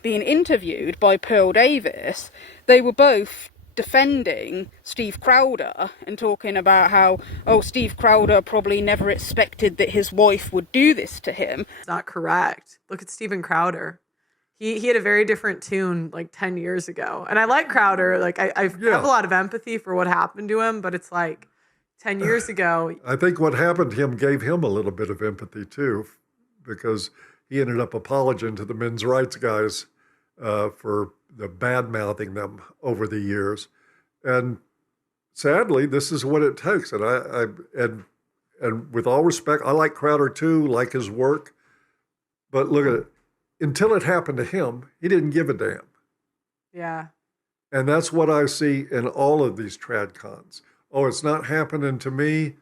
being interviewed by Pearl Davis, they were both defending Steve Crowder and talking about how, Steve Crowder probably never expected that his wife would do this to him. It's not correct. Look at Steven Crowder. He had a very different tune 10 years ago. And I like Crowder. I have a lot of empathy for what happened to him, but it's 10 years ago. I think what happened to him gave him a little bit of empathy too, because he ended up apologizing to the men's rights guys for the bad-mouthing them over the years. And sadly, this is what it takes. And with all respect, I like Crowder too, like his work. But look at it. Until it happened to him, he didn't give a damn. Yeah. And that's what I see in all of these trad cons. It's not happening to me.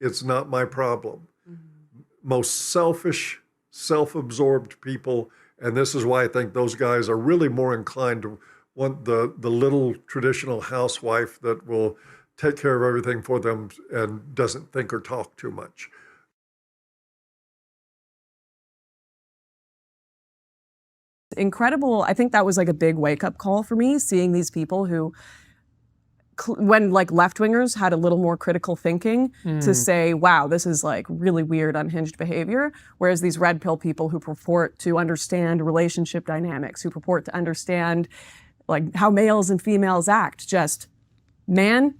It's not my problem. Mm-hmm. Most selfish, self-absorbed people, and this is why I think those guys are really more inclined to want the little traditional housewife that will take care of everything for them and doesn't think or talk too much. Incredible. I think that was a big wake-up call for me, seeing these people who, when left-wingers had a little more critical thinking to say, wow, this is really weird, unhinged behavior, whereas these red pill people who purport to understand relationship dynamics, who purport to understand how males and females act, just man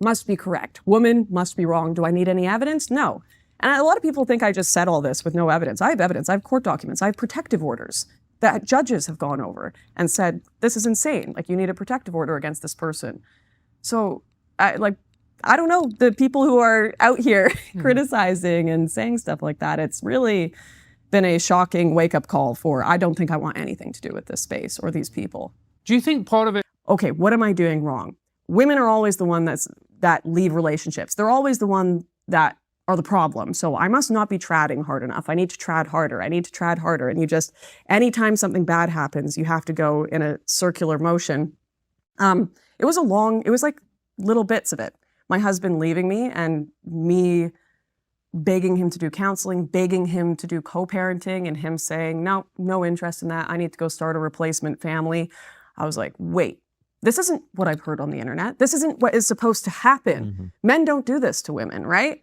must be correct, woman must be wrong. Do I need any evidence? No. And a lot of people think I just said all this with no evidence. I have evidence. I have court documents. I have protective orders that judges have gone over and said, this is insane. You need a protective order against this person. So I don't know, the people who are out here criticizing and saying stuff like that, it's really been a shocking wake-up call for, I don't think I want anything to do with this space or these people. Do you think part of it... Okay, what am I doing wrong? women are always the one that leave relationships. They're always the one that are the problem. So I must not be treading hard enough. I need to tread harder. I need to tread harder. And anytime something bad happens, you have to go in a circular motion. It was like little bits of it. My husband leaving me and me begging him to do counseling, begging him to do co-parenting, and him saying, no interest in that. I need to go start a replacement family. I was like, wait, this isn't what I've heard on the internet. This isn't what is supposed to happen. Mm-hmm. Men don't do this to women, right?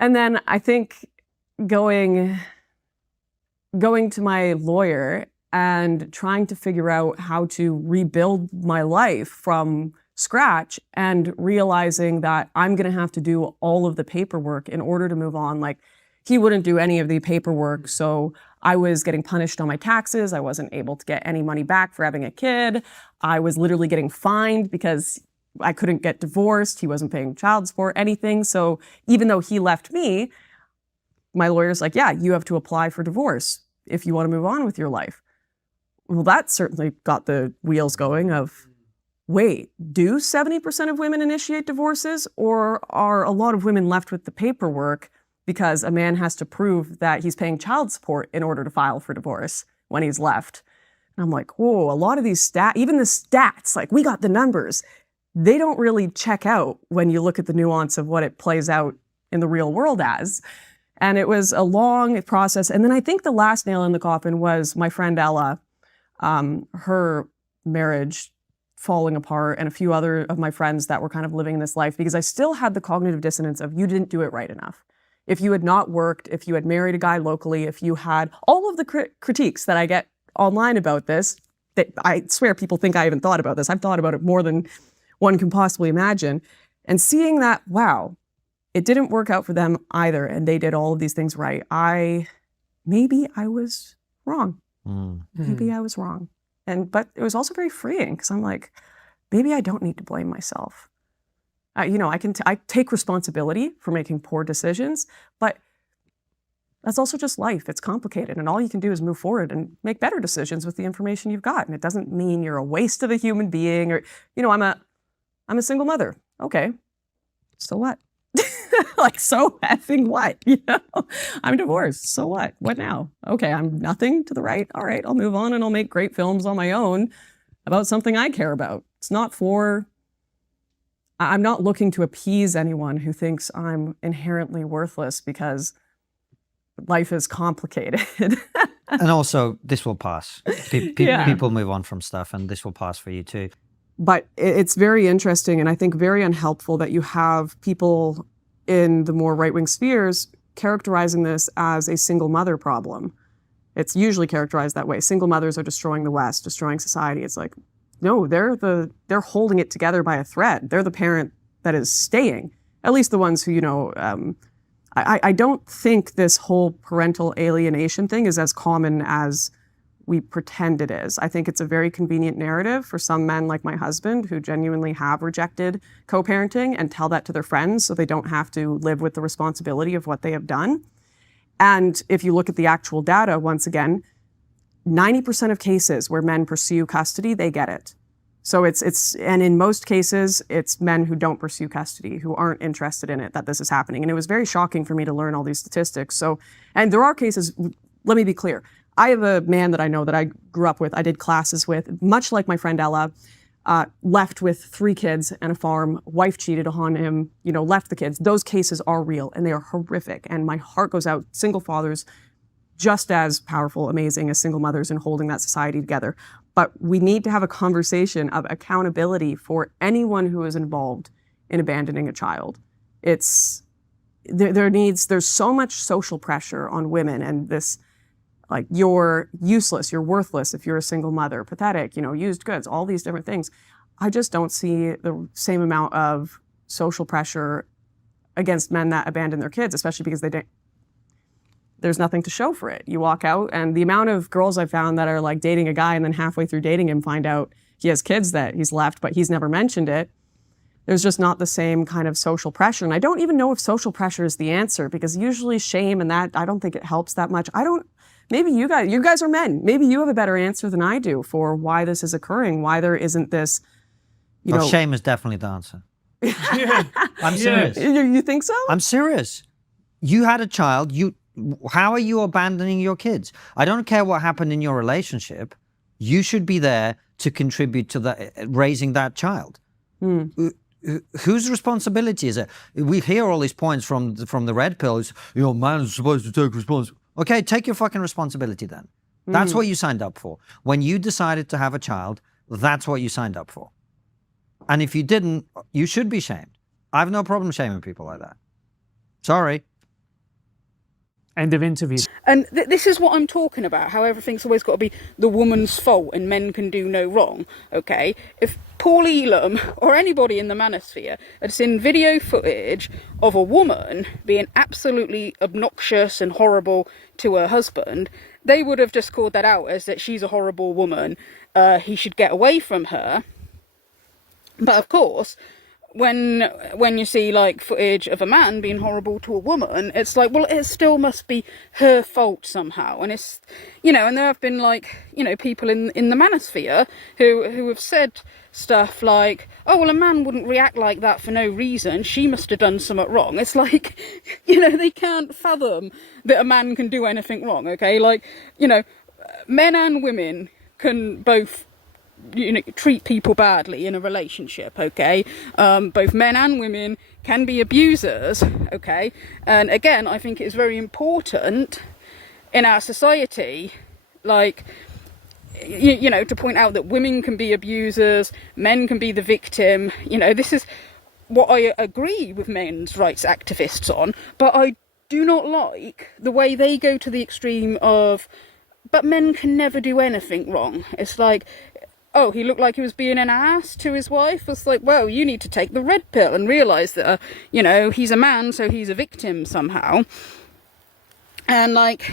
And then I think going to my lawyer and trying to figure out how to rebuild my life from scratch and realizing that I'm going to have to do all of the paperwork in order to move on. Like, he wouldn't do any of the paperwork. So I was getting punished on my taxes. I wasn't able to get any money back for having a kid. I was literally getting fined because I couldn't get divorced. He wasn't paying child support, anything. So even though he left me, my lawyer's like, yeah, you have to apply for divorce if you want to move on with your life. Well, that certainly got the wheels going of, wait, do 70% of women initiate divorces, or are a lot of women left with the paperwork because a man has to prove that he's paying child support in order to file for divorce when he's left? And I'm like, whoa, a lot of these even the stats, like, we got the numbers, they don't really check out when you look at the nuance of what it plays out in the real world as. And it was a long process. And then I think the last nail in the coffin was my friend Ella, her marriage falling apart, and a few other of my friends that were kind of living this life, because I still had the cognitive dissonance of, you didn't do it right enough. If you had not worked, if you had married a guy locally, if you had all of the critiques that I get online about this, that I swear people think I even thought about this. I've thought about it more than one can possibly imagine. And seeing that, wow, it didn't work out for them either, and they did all of these things right. Maybe I was wrong. Maybe I was wrong. But it was also very freeing, because I'm like, maybe I don't need to blame myself. I take responsibility for making poor decisions, but that's also just life. It's complicated, and all you can do is move forward and make better decisions with the information you've got. And it doesn't mean you're a waste of a human being, or, I'm a single mother. Okay, so what? Like, so effing what? I'm divorced. So what? What now? Okay, I'm nothing to the right. All right, I'll move on and I'll make great films on my own about something I care about. I'm not looking to appease anyone who thinks I'm inherently worthless, because life is complicated. And also, this will pass. People move on from stuff, and this will pass for you too. But it's very interesting, and I think very unhelpful, that you have people in the more right-wing spheres characterizing this as a single mother problem. It's usually characterized that way. Single mothers are destroying the West, destroying society. It's like, no, they're holding it together by a thread. They're the parent that is staying. At least the ones who, I don't think this whole parental alienation thing is as common as we pretend it is. I think it's a very convenient narrative for some men like my husband, who genuinely have rejected co-parenting and tell that to their friends so they don't have to live with the responsibility of what they have done. And if you look at the actual data, once again, 90% of cases where men pursue custody, they get it. So and in most cases, it's men who don't pursue custody, who aren't interested in it, that this is happening. And it was very shocking for me to learn all these statistics. And there are cases, let me be clear. I have a man that I know that I grew up with, I did classes with, much like my friend Ella, left with 3 kids and a farm, wife cheated on him, left the kids. Those cases are real, and they are horrific. And my heart goes out, single fathers, just as powerful, amazing as single mothers in holding that society together. But we need to have a conversation of accountability for anyone who is involved in abandoning a child. There's so much social pressure on women, and this, like, you're useless, you're worthless if you're a single mother, pathetic, used goods, all these different things. I just don't see the same amount of social pressure against men that abandon their kids, especially because there's nothing to show for it. You walk out, and the amount of girls I've found that are like dating a guy and then halfway through dating him find out he has kids that he's left, but he's never mentioned it. There's just not the same kind of social pressure. And I don't even know if social pressure is the answer, because usually shame and that, I don't think it helps that much. Maybe you guys are men. Maybe you have a better answer than I do for why this is occurring, why there isn't this, You know, shame is definitely the answer. Yeah. I'm serious. you think so? I'm serious. You had a child. How are you abandoning your kids? I don't care what happened in your relationship. You should be there to contribute to raising that child. Whose responsibility is it? We hear all these points from the red pills. Man is supposed to take responsibility. Okay, take your fucking responsibility then. That's what you signed up for. When you decided to have a child, that's what you signed up for. And if you didn't, you should be shamed. I have no problem shaming people like that. Sorry. End of interview. And this is what I'm talking about, how everything's always got to be the woman's fault and men can do no wrong, okay? If Paul Elam or anybody in the Manosphere had seen video footage of a woman being absolutely obnoxious and horrible to her husband, they would have just called that out as that she's a horrible woman, he should get away from her. But of course, when you see like footage of a man being horrible to a woman, it's like, well, it still must be her fault somehow. And it's, and there have been like, people in the Manosphere who have said stuff like, oh, well, a man wouldn't react like that for no reason. She must have done something wrong. It's like, they can't fathom that a man can do anything wrong. Okay. Like, men and women can both treat people badly in a relationship, okay? Both men and women can be abusers, okay? And again, I think it's very important in our society, like, to point out that women can be abusers, men can be the victim. This is what I agree with men's rights activists on, but I do not like the way they go to the extreme of, but men can never do anything wrong. It's like, oh, he looked like he was being an ass to his wife. It's like, well, you need to take the red pill and realise that, he's a man, so he's a victim somehow. And, like,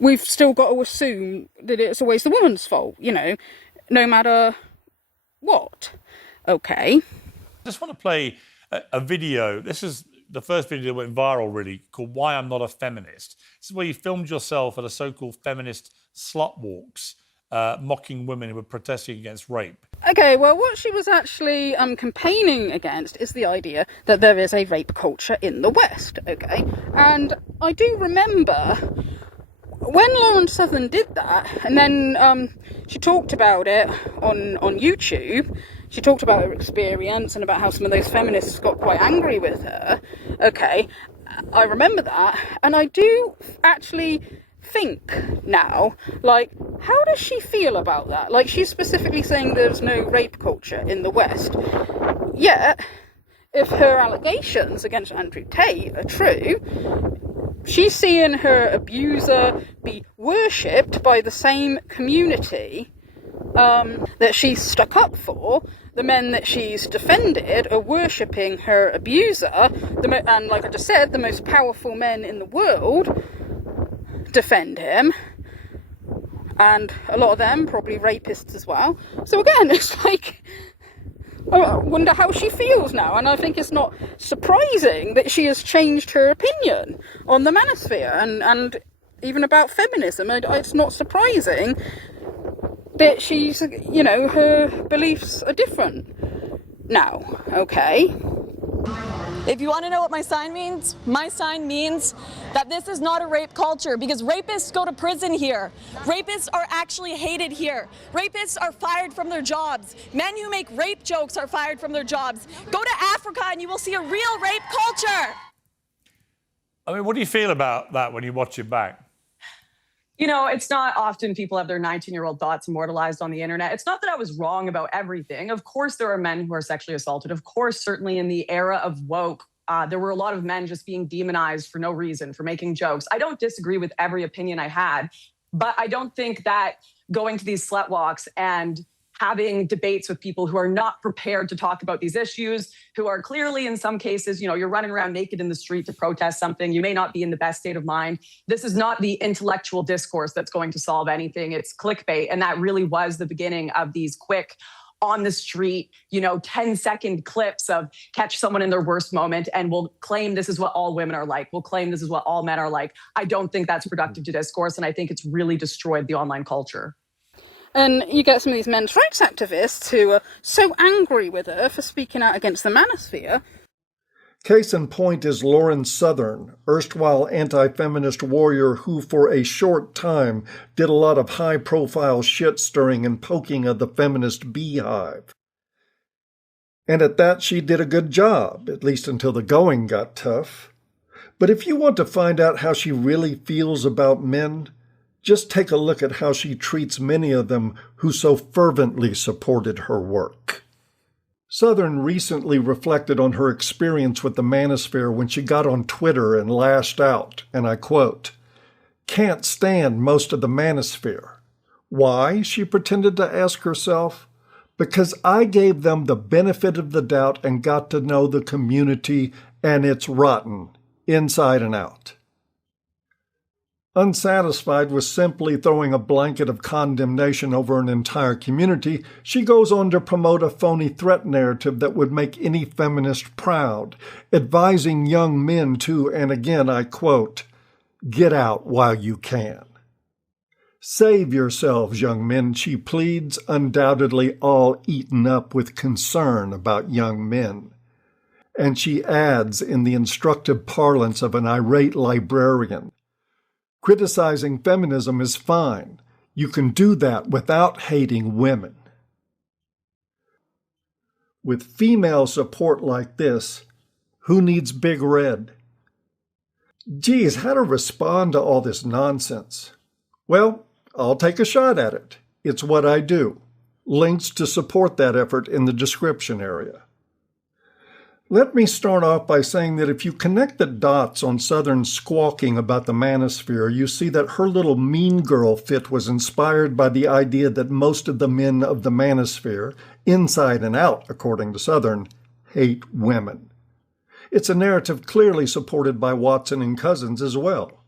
we've still got to assume that it's always the woman's fault, no matter what. Okay. I just want to play a video. This is the first video that went viral, really, called Why I'm Not a Feminist. This is where you filmed yourself at a so-called feminist slut walks, mocking women who were protesting against rape. Okay, well, what she was actually campaigning against is the idea that there is a rape culture in the West, okay? And I do remember when Lauren Southern did that, and then she talked about it on YouTube. She talked about her experience and about how some of those feminists got quite angry with her. Okay, I remember that, and I do actually think now, like, how does she feel about that? Like, she's specifically saying there's no rape culture in the West. Yet, if her allegations against Andrew Tate are true, she's seeing her abuser be worshipped by the same community that she's stuck up for. The men that she's defended are worshipping her abuser, and like I just said, the most powerful men in the world defend him, and a lot of them probably rapists as well. So again, it's like, I wonder how she feels now, and I think it's not surprising that she has changed her opinion on the Manosphere and even about feminism. It's not surprising that she's, her beliefs are different now, okay? If you want to know what my sign means that this is not a rape culture, because rapists go to prison here. Rapists are actually hated here. Rapists are fired from their jobs. Men who make rape jokes are fired from their jobs. Go to Africa and you will see a real rape culture. I mean, what do you feel about that when you watch it back? It's not often people have their 19-year-old thoughts immortalized on the internet. It's not that I was wrong about everything. Of course, there are men who are sexually assaulted. Of course, certainly in the era of woke, there were a lot of men just being demonized for no reason, for making jokes. I don't disagree with every opinion I had, but I don't think that going to these slut walks and having debates with people who are not prepared to talk about these issues, who are clearly, in some cases, you're running around naked in the street to protest something. You may not be in the best state of mind. This is not the intellectual discourse that's going to solve anything. It's clickbait. And that really was the beginning of these quick, on the street, 10-second clips of catch someone in their worst moment and we'll claim this is what all women are like. We'll claim this is what all men are like. I don't think that's productive to discourse. And I think it's really destroyed the online culture. And you get some of these men's rights activists who are so angry with her for speaking out against the manosphere. Case in point is Lauren Southern, erstwhile anti-feminist warrior who for a short time did a lot of high-profile shit-stirring and poking of the feminist beehive. And at that she did a good job, at least until the going got tough. But if you want to find out how she really feels about men, just take a look at how she treats many of them who so fervently supported her work. Southern recently reflected on her experience with the Manosphere when she got on Twitter and lashed out, and I quote, "Can't stand most of the Manosphere. Why?" she pretended to ask herself. "Because I gave them the benefit of the doubt and got to know the community, and it's rotten, inside and out." Unsatisfied with simply throwing a blanket of condemnation over an entire community, she goes on to promote a phony threat narrative that would make any feminist proud, advising young men to, and again I quote, "get out while you can." Save yourselves, young men, she pleads, undoubtedly all eaten up with concern about young men. And she adds in the instructive parlance of an irate librarian, "Criticizing feminism is fine. You can do that without hating women." With female support like this, who needs Big Red? Geez, how to respond to all this nonsense? Well, I'll take a shot at it. It's what I do. Links to support that effort in the description area. Let me start off by saying that if you connect the dots on Southern's squawking about the Manosphere, you see that her little mean girl fit was inspired by the idea that most of the men of the Manosphere, inside and out, according to Southern, hate women. It's a narrative clearly supported by Watson and Cousins as well.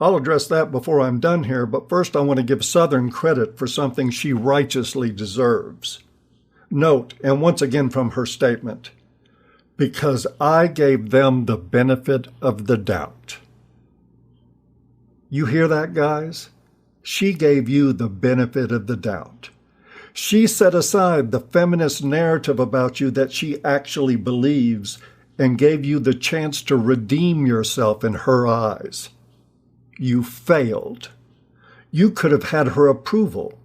I'll address that before I'm done here, but first I want to give Southern credit for something she righteously deserves. Note, and once again from her statement, "Because I gave them the benefit of the doubt." You hear that, guys? She gave you the benefit of the doubt. She set aside the feminist narrative about you that she actually believes and gave you the chance to redeem yourself in her eyes. You failed. You could have had her approval,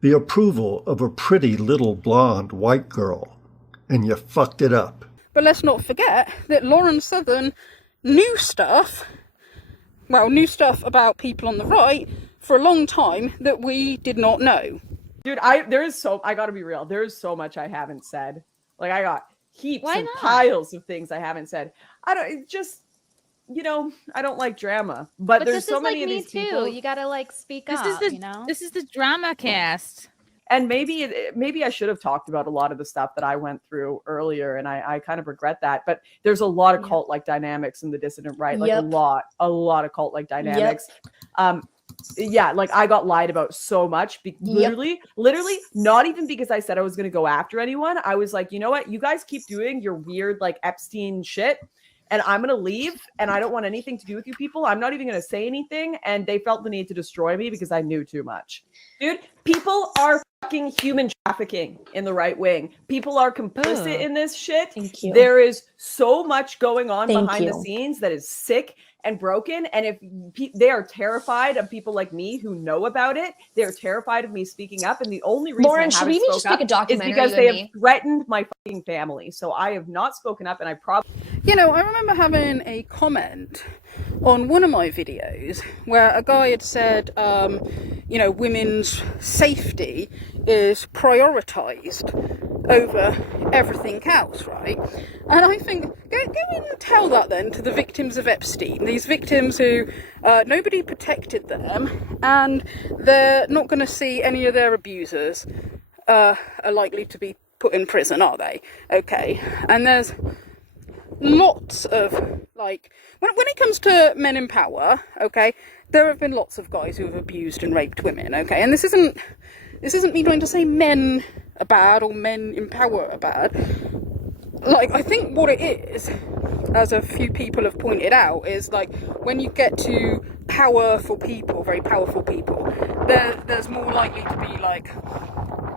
the approval of a pretty little blonde white girl, and you fucked it up. But let's not forget that Lauren Southern knew stuff about people on the right for a long time that we did not know. Dude, I gotta be real. There is so much I haven't said. Like, I got heaps and piles of things I haven't said. I don't like drama, but there's so many of these people. You gotta speak up. This is the drama cast. And maybe I should have talked about a lot of the stuff that I went through earlier, and I kind of regret that. But there's a lot of cult-like dynamics in the dissident right, like a lot of cult-like dynamics. Like I got lied about so much, literally, not even because I said I was going to go after anyone. I was like, you know what, you guys keep doing your weird like Epstein shit, and I'm going to leave, and I don't want anything to do with you people. I'm not even going to say anything. And they felt the need to destroy me because I knew too much. Dude, people are fucking human trafficking in the right wing. People are complicit in this shit. Thank you. There is so much going on behind the scenes that is sick and broken. And if they are terrified of people like me who know about it, they're terrified of me speaking up. And the only reason Lauren, I should we haven't just spoken make a up is documentary, because you they and have me? threatened my fucking family. So I have not spoken up, and I probably... You know, I remember having a comment on one of my videos where a guy had said, women's safety is prioritized over everything else, right? And I think, go and tell that then to the victims of Epstein, these victims who nobody protected them, and they're not going to see any of their abusers are likely to be put in prison, are they? Okay, and there's lots of, like, when it comes to men in power, okay, there have been lots of guys who have abused and raped women, okay, and this isn't me trying to say men are bad or men in power are bad. Like, I think what it is as a few people have pointed out, is like when you get to powerful people, very powerful people, there's more likely to be like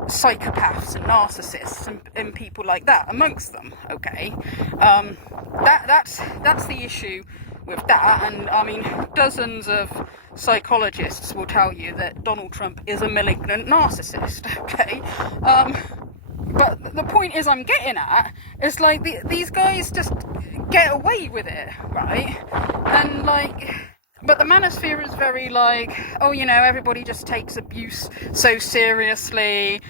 psychopaths and narcissists and people like that amongst them. Okay, that's the issue with that. And I mean, dozens of psychologists will tell you that Donald Trump is a malignant narcissist. Okay, but the point is I'm getting at is like these guys just get away with it, right? And like, but the manosphere is very like, oh, you know, everybody just takes abuse so seriously,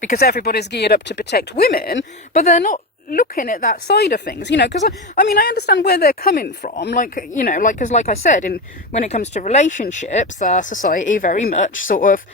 because everybody's geared up to protect women, but they're not looking at that side of things, you know, because I mean, I understand where they're coming from, like, you know, like, because like I said, when it comes to relationships, our society very much sort of,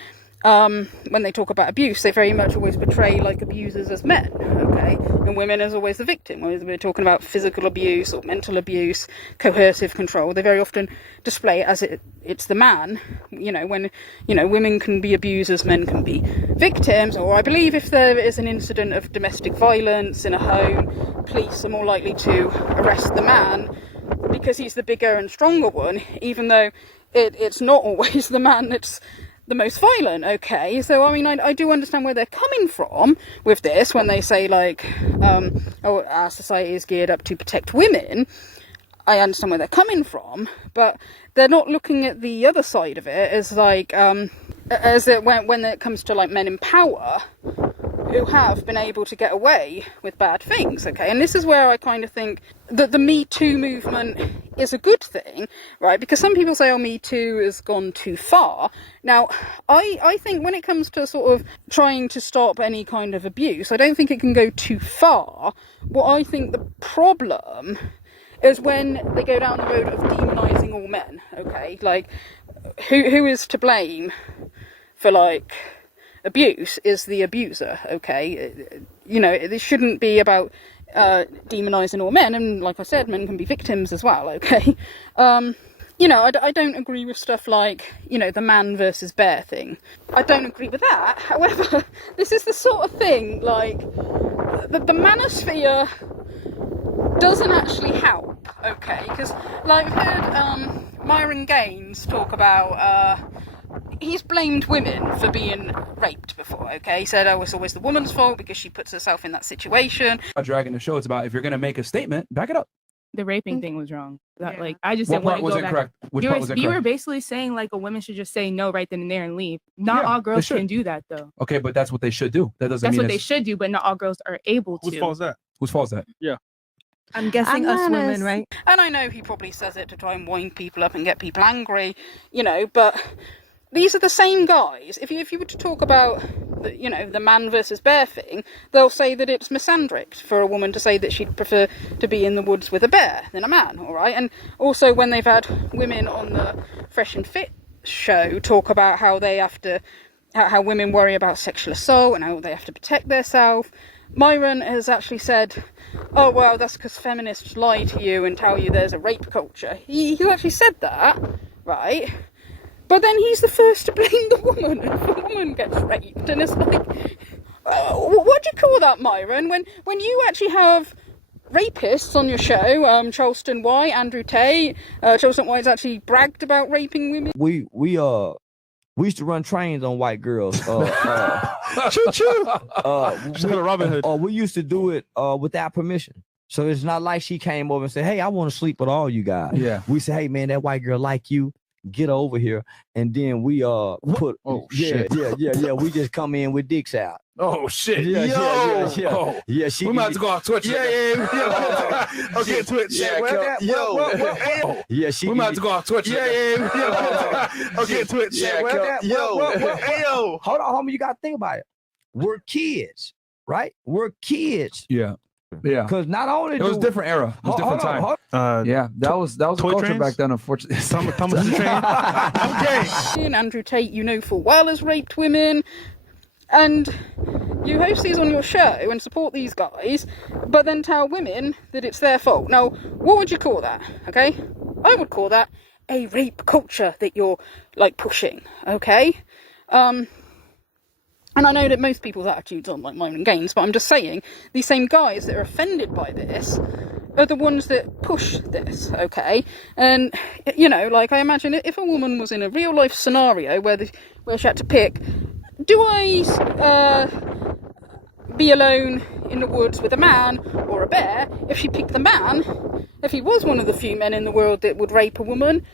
when they talk about abuse, they very much always portray like abusers as men, okay, and women as always the victim. When we're talking about physical abuse or mental abuse, coercive control, they very often display it as it's the man, you know, when, you know, women can be abusers, men can be victims. Or I believe if there is an incident of domestic violence in a home, police are more likely to arrest the man because he's the bigger and stronger one, even though it's not always the man that's the most violent. Okay, so I mean, I do understand where they're coming from with this when they say like, oh, our society is geared up to protect women. I understand where they're coming from, but they're not looking at the other side of it as like, as it when it comes to like men in power who have been able to get away with bad things, okay? And this is where I kind of think that the Me Too movement is a good thing, right? Because some people say, oh, Me Too has gone too far. Now, I think when it comes to sort of trying to stop any kind of abuse, I don't think it can go too far. What I think the problem is when they go down the road of demonising all men, okay? Like, who is to blame for, like, abuse is the abuser, okay? You know, it shouldn't be about demonising all men, and like I said, men can be victims as well, okay? You know, I don't agree with stuff like, you know, the man versus bear thing. I don't agree with that. However, this is the sort of thing, like, the manosphere doesn't actually help, okay? Because, like, I've heard Myron Gaines talk about, he's blamed women for being raped before, okay? He said, oh, it's always the woman's fault because she puts herself in that situation. Dragging the show, it's about if you're going to make a statement, back it up. The raping thing was wrong. Like, I just What didn't want part to was go back. incorrect? Which part was You incorrect? were basically saying like a woman should just say no right then and there and leave. Not Yeah, all they girls should. can do that though. Okay, but that's what they should do. That doesn't That's mean what they it's- should do, but not all girls are able to. Whose fault is that? Whose fault is that? Yeah. I'm guessing us women, right? And I know he probably says it to try and wind people up and get people angry, you know, but these are the same guys. If you were to talk about, you know, the man versus bear thing, they'll say that it's misandric for a woman to say that she'd prefer to be in the woods with a bear than a man, all right? And also when they've had women on the Fresh and Fit show talk about how they have to, how women worry about sexual assault and how they have to protect themselves, Myron has actually said, oh, well, that's because feminists lie to you and tell you there's a rape culture. He's actually said that, right? But then he's the first to blame the woman if the woman gets raped. And it's like, what do you call that, Myron? When you actually have rapists on your show, Charleston White, Andrew Tate, Charleston White's actually bragged about raping women. We used to run trains on white girls. Choo choo. Robin Hood. We used to do it without permission. So it's not like she came over and said, "Hey, I want to sleep with all you guys." Yeah. We said, "Hey, man, that white girl like you. Get over here." And then we put. Oh yeah, shit. Yeah. We just come in with dicks out. Oh shit. Yeah. Oh. Yeah. She. We might have to go on Twitch. Yeah. Okay, Twitch. Yeah. Yeah. She. We might have to go on Twitch. Yeah. Okay, Twitch. Yo. Hold on, homie. You gotta think about it. We're kids, right? We're kids. Yeah. Yeah. Because not only it was a different era. It was a different time. Yeah, that was a culture trains? back then, unfortunately. Okay. And Andrew Tate, you know full well, has raped women. And you host these on your show and support these guys, but then tell women that it's their fault. Now, what would you call that? Okay? I would call that a rape culture that you're, like, pushing. Okay? And I know that most people's attitudes aren't like mine and games, but I'm just saying, these same guys that are offended by this are the ones that push this, okay? And, you know, like, I imagine if a woman was in a real-life scenario where she had to pick, do I be alone in the woods with a man or a bear? If she picked the man, if he was one of the few men in the world that would rape a woman,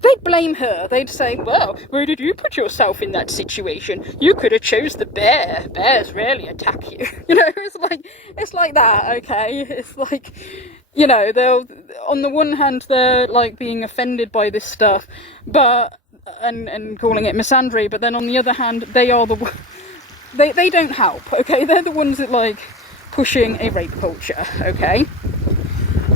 they'd blame her. They'd say, well, where did you put yourself in that situation? You could have chose the bear. Bears rarely attack you. You know, it's like that, okay? It's like, you know, they'll, on the one hand, they're like being offended by this stuff, but, and calling it misandry, but then on the other hand, they are they don't help, okay? They're the ones that like pushing a rape culture, okay?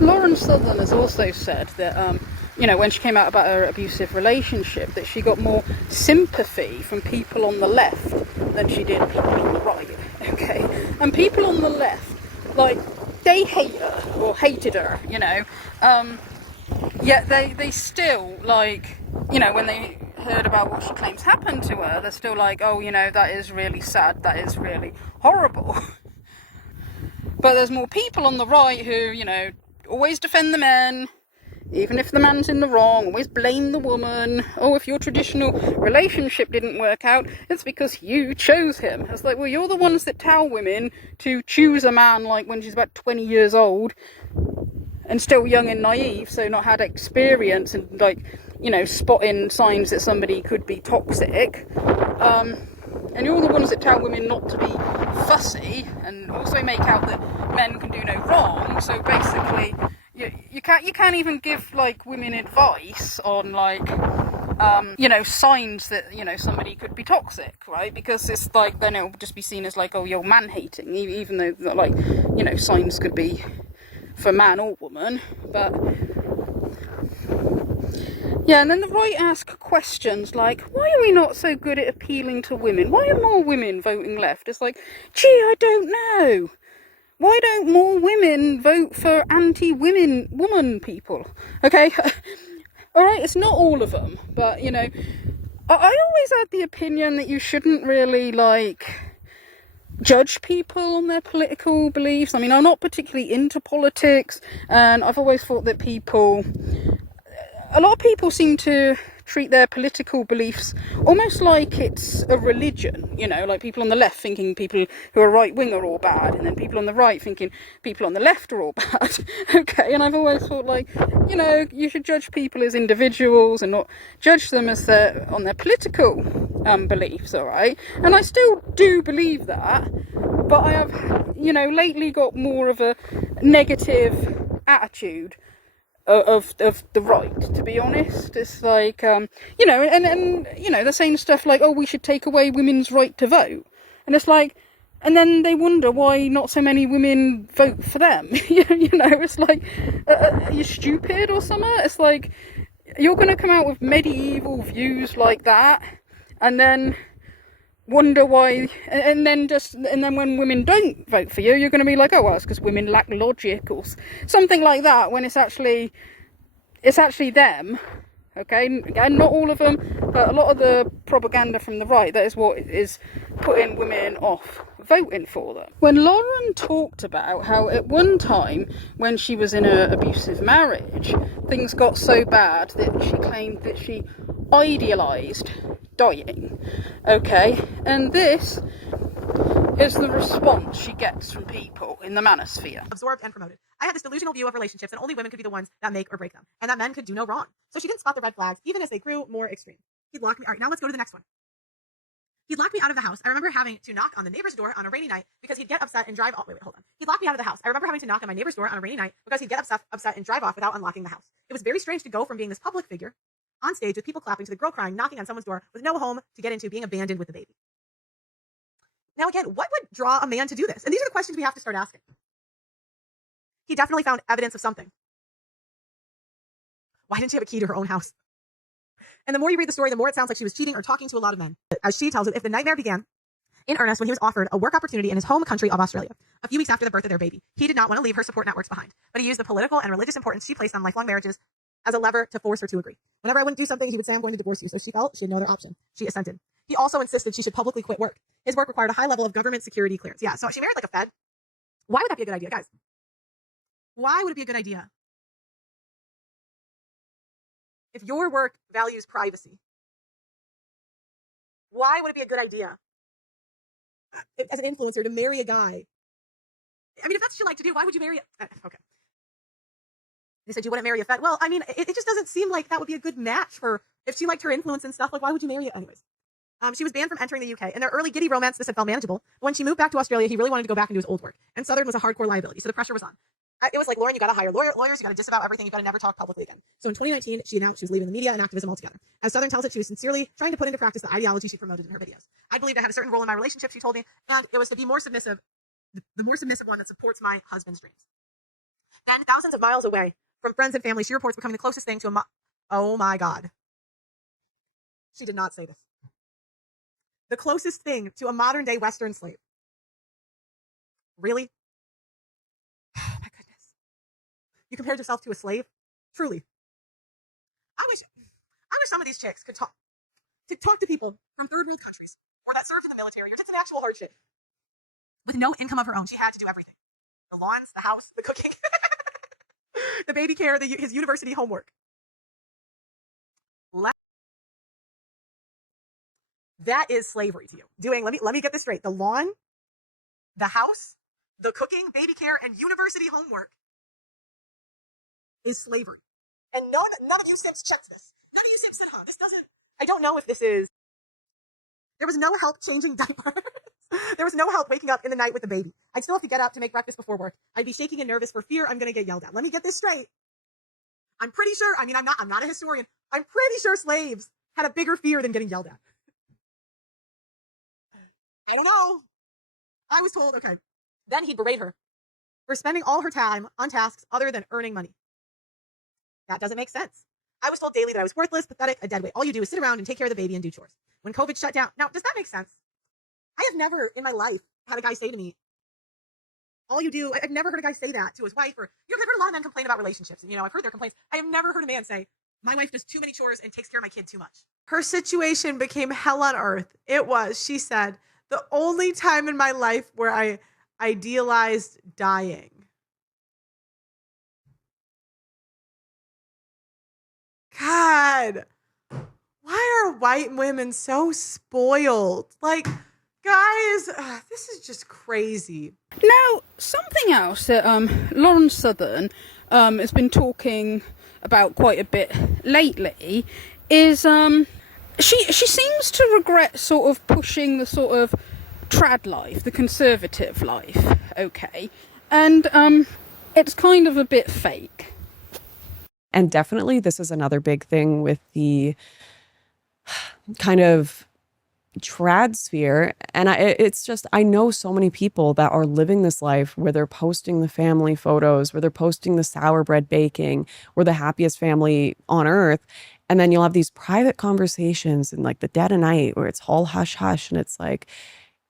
Lauren Southern has also said that, you know, when she came out about her abusive relationship, that she got more sympathy from people on the left than she did people on the right, okay? And people on the left, like, they hate her, or hated her, you know, yet they still, like, you know, when they heard about what she claims happened to her, they're still like, oh, you know, that is really sad, that is really horrible. But there's more people on the right who, you know, always defend the men, even if the man's in the wrong, always blame the woman. Oh, if your traditional relationship didn't work out, it's because you chose him. It's like, well, you're the ones that tell women to choose a man like when she's about 20 years old and still young and naive, so not had experience and, like, you know, spotting signs that somebody could be toxic. And you're the ones that tell women not to be fussy and also make out that men can do no wrong. So basically, you can't even give like women advice on like you know, signs that, you know, somebody could be toxic, right? Because it's like, then it'll just be seen as like, oh, you're man hating, even though like, you know, signs could be for man or woman. But yeah, and then the right ask questions like, why are we not so good at appealing to women? Why are more women voting left? It's like, gee, I don't know. Why don't more women vote for woman people? Okay, alright, it's not all of them, but, you know, I always had the opinion that you shouldn't really, like, judge people on their political beliefs. I mean, I'm not particularly into politics, and I've always thought that a lot of people seem to treat their political beliefs almost like it's a religion, you know, like people on the left thinking people who are right-wing are all bad, and then people on the right thinking people on the left are all bad. Okay, and I've always thought, like, you know, you should judge people as individuals and not judge them as on their political beliefs, alright? And I still do believe that, but I have, you know, lately got more of a negative attitude of the right, to be honest. It's like, you know, and you know, they're saying stuff like, oh, we should take away women's right to vote, and it's like, and then they wonder why not so many women vote for them. You know, it's like, are you stupid or something? It's like, you're going to come out with medieval views like that, and then wonder why, and then when women don't vote for you, you're going to be like, oh, well, it's because women lack logic or something like that, when it's actually them, okay? Again, not all of them, but a lot of the propaganda from the right, that is what is putting women off voting for them. When Lauren talked about how at one time when she was in an abusive marriage, things got so bad that she claimed that she idealised dying, okay? And this is the response she gets from people in the Manosphere. Absorbed and promoted. I had this delusional view of relationships and only women could be the ones that make or break them, and that men could do no wrong. So she didn't spot the red flags, even as they grew more extreme. He'd lock me. All right, now let's go to the next one. He'd lock me out of the house. I remember having to knock on the neighbor's door on a rainy night because he'd get upset and drive off. Wait, hold on. He'd lock me out of the house. I remember having to knock on my neighbor's door on a rainy night because he'd get upset and drive off without unlocking the house. It was very strange to go from being this public figure on stage with people clapping to the girl crying, knocking on someone's door with no home to get into, being abandoned with the baby. Now again, what would draw a man to do this? And these are the questions we have to start asking. He definitely found evidence of something. Why didn't she have a key to her own house? And the more you read the story, the more it sounds like she was cheating or talking to a lot of men. As she tells it, if the nightmare began in earnest when he was offered a work opportunity in his home country of Australia, a few weeks after the birth of their baby. He did not want to leave her support networks behind, but he used the political and religious importance she placed on lifelong marriages as a lever to force her to agree. Whenever I wouldn't do something, he would say, I'm going to divorce you. So she felt she had no other option. She assented. He also insisted she should publicly quit work. His work required a high level of government security clearance. Yeah, so she married like a Fed. Why would that be a good idea, guys? Why would it be a good idea? If your work values privacy, why would it be a good idea as an influencer to marry a guy? I mean, if that's what you like to do, why would you marry okay. They said you wouldn't marry a Fed. Well, I mean, it just doesn't seem like that would be a good match for, if she liked her influence and stuff, like, why would you marry it? Anyways. She was banned from entering the UK. In their early giddy romance, this had felt manageable. When she moved back to Australia, he really wanted to go back and do his old work. And Southern was a hardcore liability, so the pressure was on. It was like, Lauren, you got to hire lawyers, you got to disavow everything, you got to never talk publicly again. So in 2019, she announced she was leaving the media and activism altogether. As Southern tells it, she was sincerely trying to put into practice the ideology she promoted in her videos. I believed I had a certain role in my relationship, she told me, and it was to be more submissive, the more submissive one that supports my husband's dreams. Then, thousands of miles away from friends and family, she reports becoming the closest thing to oh my God. She did not say this. The closest thing to a modern day Western slave. Really? Oh my goodness. You compared yourself to a slave? Truly. I wish some of these chicks could talk to people from third world countries, or that served in the military, or did some actual hardship. With no income of her own, she had to do everything. The lawns, the house, the cooking, the baby care, his university homework. That is slavery to you. Let me get this straight. The lawn, the house, the cooking, baby care, and university homework is slavery. And none of you simps checked this. None of you simps said, this doesn't, I don't know if this is, there was no help changing diapers. There was no help waking up in the night with the baby. I'd still have to get up to make breakfast before work. I'd be shaking and nervous for fear I'm going to get yelled at. Let me get this straight. I'm pretty sure, I'm not a historian. I'm pretty sure slaves had a bigger fear than getting yelled at. I don't know. I was told, okay. Then he'd berate her for spending all her time on tasks other than earning money. That doesn't make sense. I was told daily that I was worthless, pathetic, a deadweight. All you do is sit around and take care of the baby and do chores. When COVID shut down. Now, does that make sense? I have never in my life had a guy say to me, all you do, I've never heard a guy say that to his wife, or, I've heard a lot of men complain about relationships, and, I've heard their complaints. I have never heard a man say, my wife does too many chores and takes care of my kid too much. Her situation became hell on earth. It was, she said, the only time in my life where I idealized dying. God, why are white women so spoiled? Like, guys, this is just crazy. Now, something else that Lauren Southern has been talking about quite a bit lately is she seems to regret sort of pushing the sort of trad life, the conservative life, okay? And it's kind of a bit fake. And definitely this is another big thing with the kind of trad sphere. And it's just, I know so many people that are living this life where they're posting the family photos, where they're posting the sour bread baking, we're the happiest family on earth. And then you'll have these private conversations in like the dead of night where it's all hush hush. And it's like,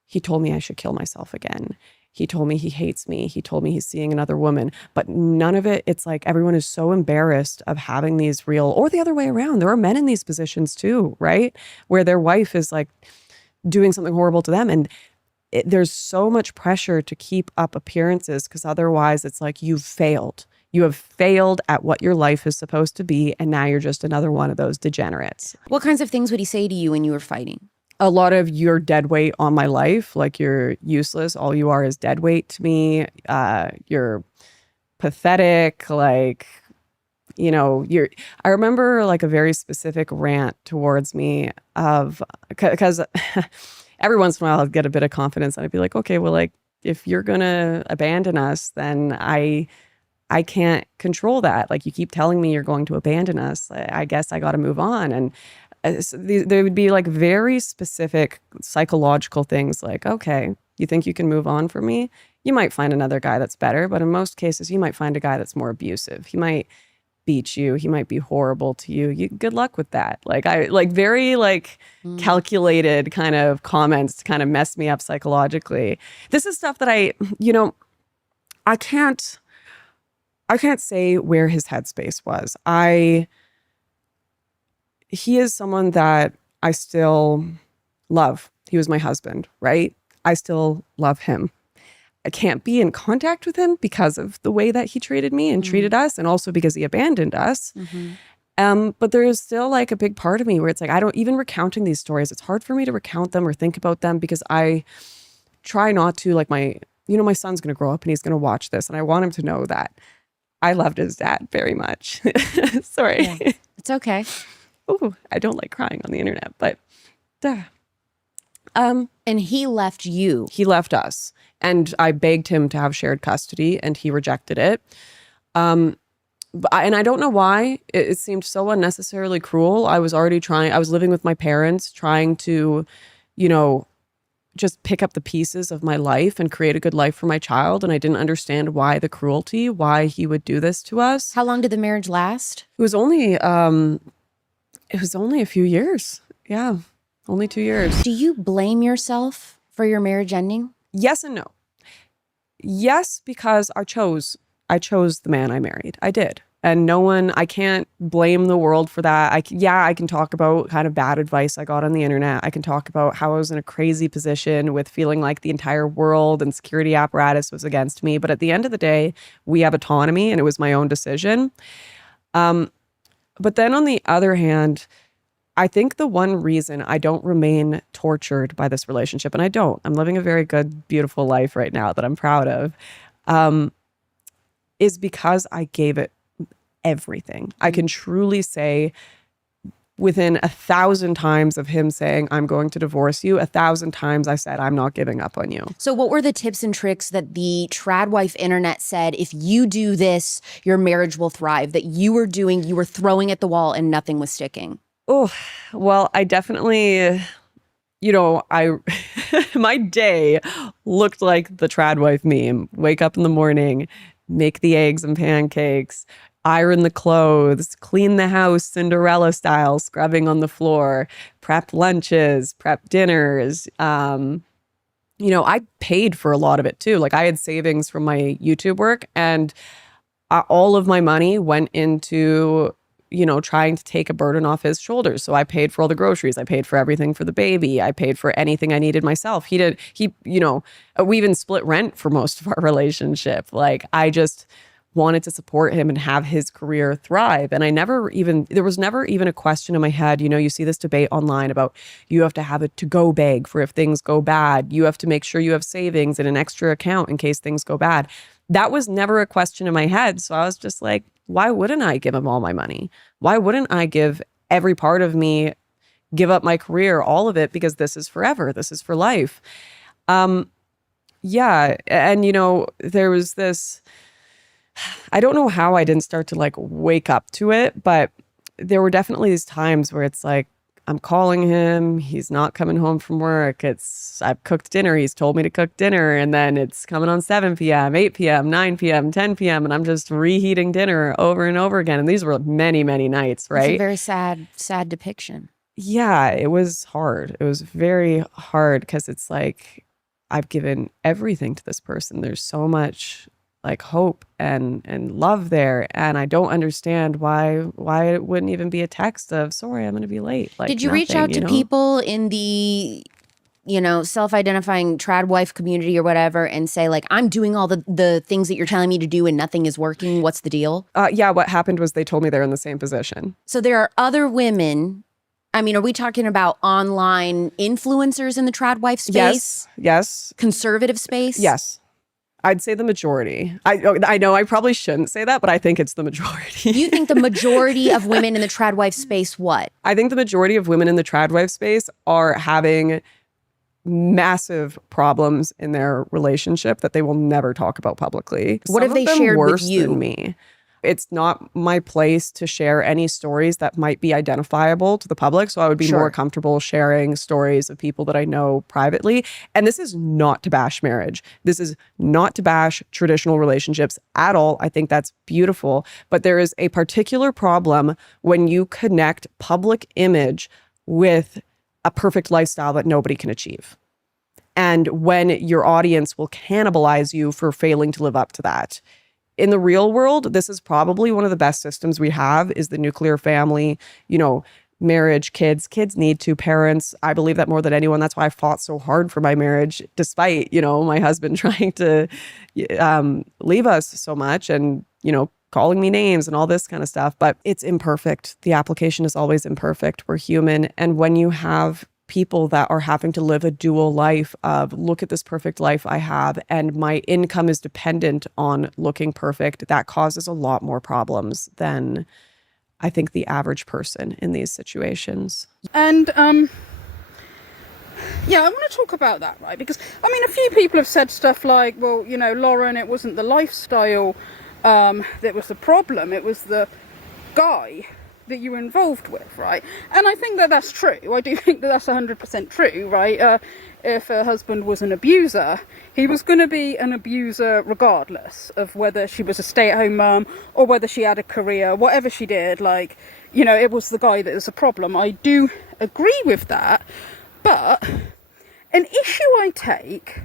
he told me I should kill myself again. He told me he hates me. He told me he's seeing another woman. But none of it, it's like everyone is so embarrassed of having these real, or the other way around. There are men in these positions too, right? Where their wife is like doing something horrible to them. And there's so much pressure to keep up appearances because otherwise it's like you've failed. You have failed at what your life is supposed to be. And now you're just another one of those degenerates. What kinds of things would he say to you when you were fighting? A lot of you're dead weight on my life. Like you're useless. All you are is dead weight to me. You're pathetic. Like, I remember like a very specific rant towards me of, because every once in a while I'd get a bit of confidence and I'd be like, okay, well, like if you're going to abandon us, then I can't control that. Like you keep telling me you're going to abandon us. I guess I got to move on. And there would be like very specific psychological things like, okay, you think you can move on from me? You might find another guy that's better, but in most cases, you might find a guy that's more abusive. He might beat you. He might be horrible to you. Good luck with that. Like very calculated kind of comments to kind of mess me up psychologically. This is stuff that I can't say where his headspace was. He is someone that I still love. He was my husband, right? I still love him. I can't be in contact with him because of the way that he treated me and treated us, and also because he abandoned us. But there is still like a big part of me where it's like, I don't even recounting these stories. It's hard for me to recount them or think about them because I try not to, like my son's going to grow up and he's going to watch this. And I want him to know that I loved his dad very much. Sorry. Yeah, it's okay. Ooh, I don't like crying on the internet, but and he left you. He left us. And I begged him to have shared custody and he rejected it. And I don't know why. It seemed so unnecessarily cruel. I was living with my parents, trying to, just pick up the pieces of my life and create a good life for my child. And I didn't understand why the cruelty, why he would do this to us. How long did the marriage last? It was only a few years. Yeah, only 2 years. Do you blame yourself for your marriage ending? Yes and no. Yes, because I chose the man I married. I did. And I can't blame the world for that. I can talk about kind of bad advice I got on the internet. I can talk about how I was in a crazy position with feeling like the entire world and security apparatus was against me. But at the end of the day, we have autonomy and it was my own decision. But then on the other hand, I think the one reason I don't remain tortured by this relationship, and I'm living a very good, beautiful life right now that I'm proud of, is because I gave it everything. I can truly say within 1,000 times of him saying, I'm going to divorce you, 1,000 times I said, I'm not giving up on you. So what were the tips and tricks that the trad wife internet said, if you do this, your marriage will thrive, that you were throwing at the wall and nothing was sticking? Oh, well, I definitely, my day looked like the trad wife meme. Wake up in the morning, make the eggs and pancakes, iron the clothes, clean the house Cinderella style, scrubbing on the floor, prep lunches, prep dinners. I paid for a lot of it too. Like I had savings from my YouTube work and all of my money went into trying to take a burden off his shoulders. So I paid for all the groceries. I paid for everything for the baby. I paid for anything I needed myself. We even split rent for most of our relationship. Like I just wanted to support him and have his career thrive. And there was never even a question in my head. You see this debate online about you have to have a to-go bag for if things go bad. You have to make sure you have savings and an extra account in case things go bad. That was never a question in my head. So I was just like, why wouldn't I give him all my money? Why wouldn't I give every part of me, give up my career, all of it, because this is forever. This is for life. Yeah. And, there was this, I don't know how I didn't start to like wake up to it, but there were definitely these times where it's like, I'm calling him, he's not coming home from work. I've cooked dinner, he's told me to cook dinner, and then it's coming on 7 p.m., 8 p.m., 9 p.m., 10 p.m., and I'm just reheating dinner over and over again. And these were many, many nights, right? It's a very sad depiction. Yeah, it was hard. It was very hard because it's like, I've given everything to this person. There's so much like hope and love there, and I don't understand why it wouldn't even be a text of sorry, I'm going to be late. Like, did you reach out to people in the self-identifying trad wife community or whatever and say like, I'm doing all the things that you're telling me to do and nothing is working? What's the deal? Yeah, what happened was they told me they're in the same position. So there are other women. I mean, are we talking about online influencers in the trad wife space? Yes. Conservative space? Yes. I'd say the majority. I know I probably shouldn't say that, but I think it's the majority. You think the majority of women in the trad wife space what? I think the majority of women in the trad wife space are having massive problems in their relationship that they will never talk about publicly. What have they shared with you? Than me. It's not my place to share any stories that might be identifiable to the public. So I would be more comfortable sharing stories of people that I know privately. And this is not to bash marriage. This is not to bash traditional relationships at all. I think that's beautiful. But there is a particular problem when you connect public image with a perfect lifestyle that nobody can achieve. And when your audience will cannibalize you for failing to live up to that. In the real world, this is probably one of the best systems we have is the nuclear family, marriage, kids need two parents. I believe that more than anyone. That's why I fought so hard for my marriage, despite, my husband trying to leave us so much and, calling me names and all this kind of stuff. But it's imperfect. The application is always imperfect. We're human. And when you have people that are having to live a dual life of, look at this perfect life I have, and my income is dependent on looking perfect, that causes a lot more problems than I think the average person in these situations. And yeah, I want to talk about that, right? Because a few people have said stuff like, well, Lauren, it wasn't the lifestyle that was the problem, it was the guy that you were involved with, right? And I think that that's true. I do think that that's 100% true, right? If a husband was an abuser, he was going to be an abuser regardless of whether she was a stay-at-home mum or whether she had a career, whatever she did, it was the guy that was a problem. I do agree with that, but an issue I take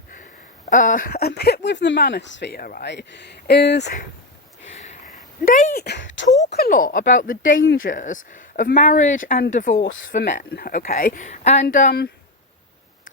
a bit with the Manosphere, right, is they talk a lot about the dangers of marriage and divorce for men, okay? And,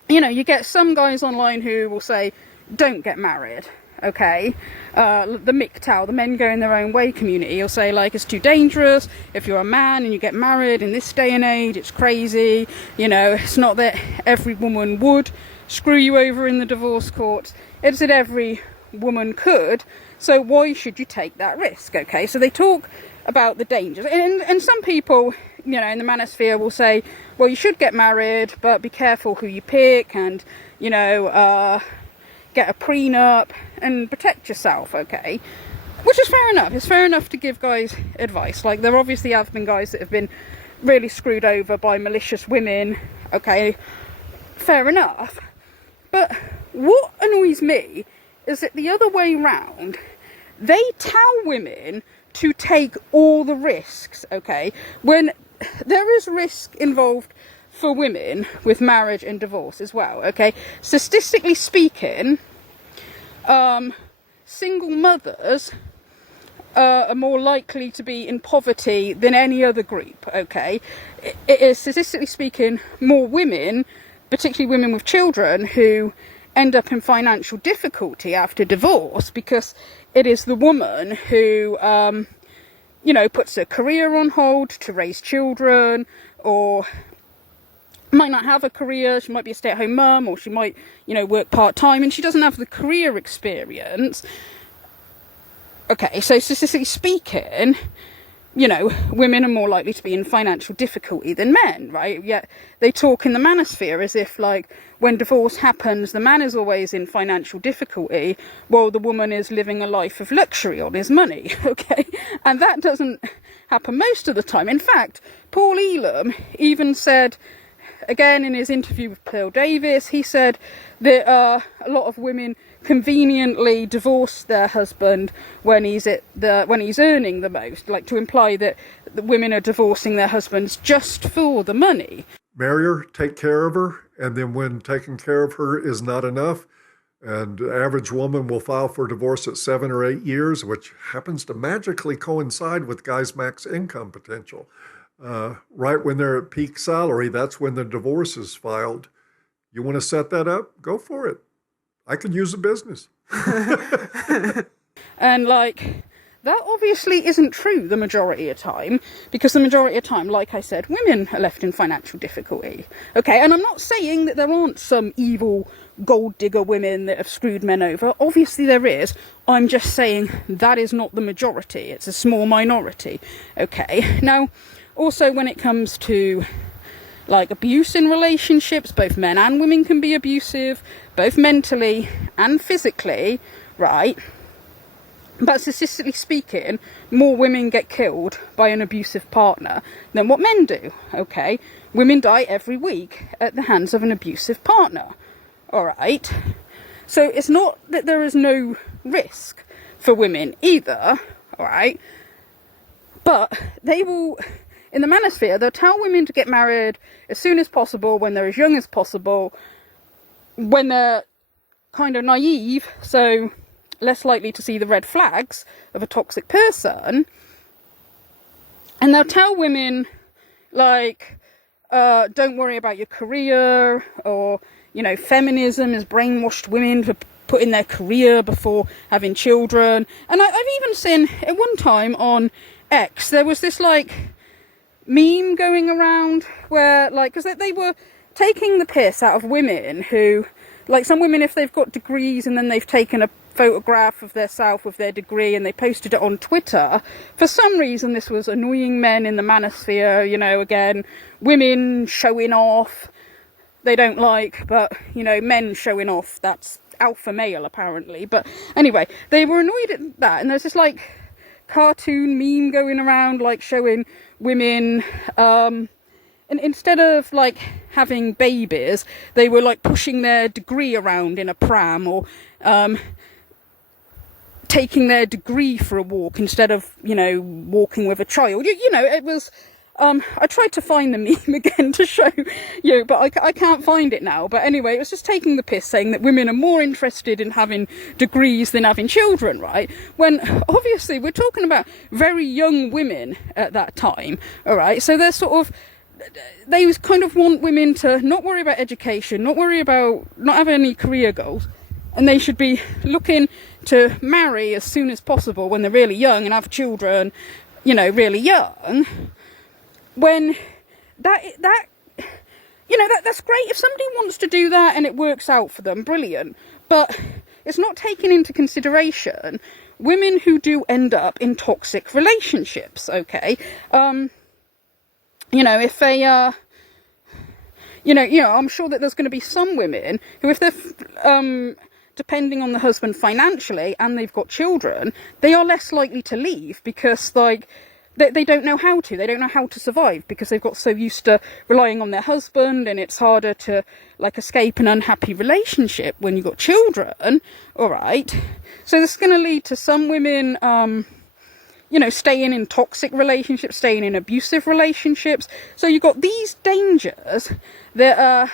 you get some guys online who will say, don't get married, okay? The MGTOW, the men going their own way community, will say, it's too dangerous. If you're a man and you get married in this day and age, it's crazy. It's not that every woman would screw you over in the divorce courts. It's that every woman could. So why should you take that risk? Okay, so they talk about the dangers, and some people, in the Manosphere will say, well, you should get married, but be careful who you pick, and get a prenup and protect yourself. Okay, which is fair enough. It's fair enough to give guys advice. There obviously have been guys that have been really screwed over by malicious women. Okay, fair enough. But what annoys me is that the other way round, they tell women to take all the risks, okay, when there is risk involved for women with marriage and divorce as well, okay? Statistically speaking, single mothers are more likely to be in poverty than any other group, okay? It is, statistically speaking, more women, particularly women with children, who end up in financial difficulty after divorce, because it is the woman who, puts her career on hold to raise children, or might not have a career. She might be a stay-at-home mum, or she might, work part-time, and she doesn't have the career experience. Okay, so statistically speaking, women are more likely to be in financial difficulty than men, right? Yet they talk in the Manosphere as if, when divorce happens, the man is always in financial difficulty, while the woman is living a life of luxury on his money, okay? And that doesn't happen most of the time. In fact, Paul Elam even said, again in his interview with Pearl Davis, he said that a lot of women conveniently divorce their husband when he's earning the most, to imply that the women are divorcing their husbands just for the money. Marry her, take care of her, and then when taking care of her is not enough, and the average woman will file for divorce at 7 or 8 years, which happens to magically coincide with guys' max income potential. Right when they're at peak salary, that's when the divorce is filed. You want to set that up? Go for it. I could use a business. And that obviously isn't true the majority of time, because the majority of time, like I said, women are left in financial difficulty. Okay, and I'm not saying that there aren't some evil gold digger women that have screwed men over. Obviously there is. I'm just saying that is not the majority. It's a small minority. Okay, now also when it comes to abuse in relationships, both men and women can be abusive, both mentally and physically, right? But statistically speaking, more women get killed by an abusive partner than what men do, okay? Women die every week at the hands of an abusive partner, alright? So it's not that there is no risk for women either, alright? But they will, in the Manosphere, they'll tell women to get married as soon as possible, when they're as young as possible, when they're kind of naive, so less likely to see the red flags of a toxic person. And they'll tell women, like, don't worry about your career, or, you know, feminism has brainwashed women for putting their career before having children. And I've even seen at one time on X, there was this like meme going around where, like, because they were taking the piss out of women who, like, some women, if they've got degrees and then they've taken a photograph of themselves with their degree and they posted it on Twitter, for some reason this was annoying men in the manosphere, you know, again, women showing off, they don't like, but, you know, men showing off, that's alpha male apparently. But anyway, they were annoyed at that, and there's this like cartoon meme going around, like showing women, and instead of like having babies, they were like pushing their degree around in a pram, or taking their degree for a walk instead of, you know, walking with a child. You know, it was, I tried to find the meme again to show you, but I can't find it now. But anyway, it was just taking the piss, saying that women are more interested in having degrees than having children, right? When obviously we're talking about very young women at that time, all right? So they're sort of, they kind of want women to not worry about education, not have any career goals, and they should be looking to marry as soon as possible when they're really young and have children, you know, really young. When that you know, that's great if somebody wants to do that and it works out for them, brilliant. But it's not taking into consideration women who do end up in toxic relationships, okay? You know, if they you know, I'm sure that there's going to be some women who, if they're depending on the husband financially and they've got children, they are less likely to leave because, like, they don't know how to. They don't know how to survive because they've got so used to relying on their husband, and it's harder to, like, escape an unhappy relationship when you've got children. All right. So this is going to lead to some women, you know, staying in toxic relationships, staying in abusive relationships. So you've got these dangers that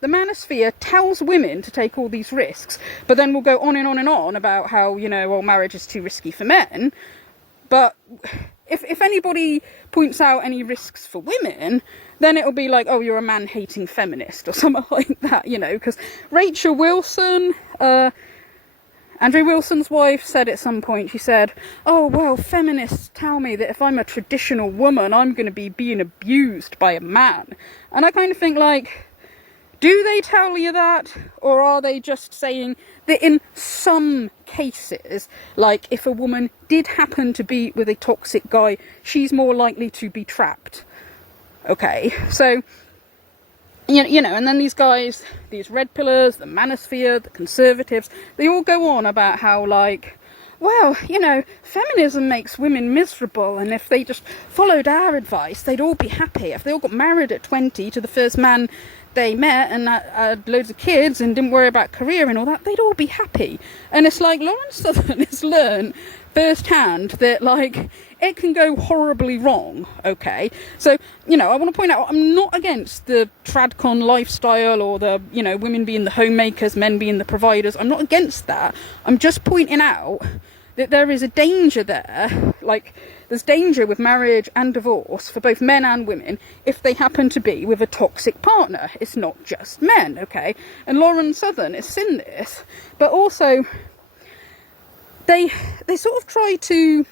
the manosphere tells women to take all these risks, but then we'll go on and on and on about how, you know, well, marriage is too risky for men. But if anybody points out any risks for women, then it'll be like, oh, you're a man-hating feminist or something like that, you know, because Rachel Wilson, Andrew Wilson's wife, said at some point, she said, oh, well, feminists tell me that if I'm a traditional woman, I'm going to be being abused by a man. And I kind of think, like, do they tell you that? Or are they just saying that in some cases, like if a woman did happen to be with a toxic guy, she's more likely to be trapped? Okay, so, you know, and then these guys, these red pillars, the manosphere, the conservatives, they all go on about how, like, well, you know, feminism makes women miserable, and if they just followed our advice, they'd all be happy. If they all got married at 20 to the first man they met and had loads of kids and didn't worry about career and all that, they'd all be happy. And it's like Lauren Southern has learned firsthand that, like, it can go horribly wrong, okay? So, you know, I want to point out, I'm not against the tradcon lifestyle or the, you know, women being the homemakers, men being the providers. I'm not against that. I'm just pointing out that there is a danger there, like, there's danger with marriage and divorce for both men and women if they happen to be with a toxic partner. It's not just men, okay? And Lauren Southern has seen this, but also they sort of try to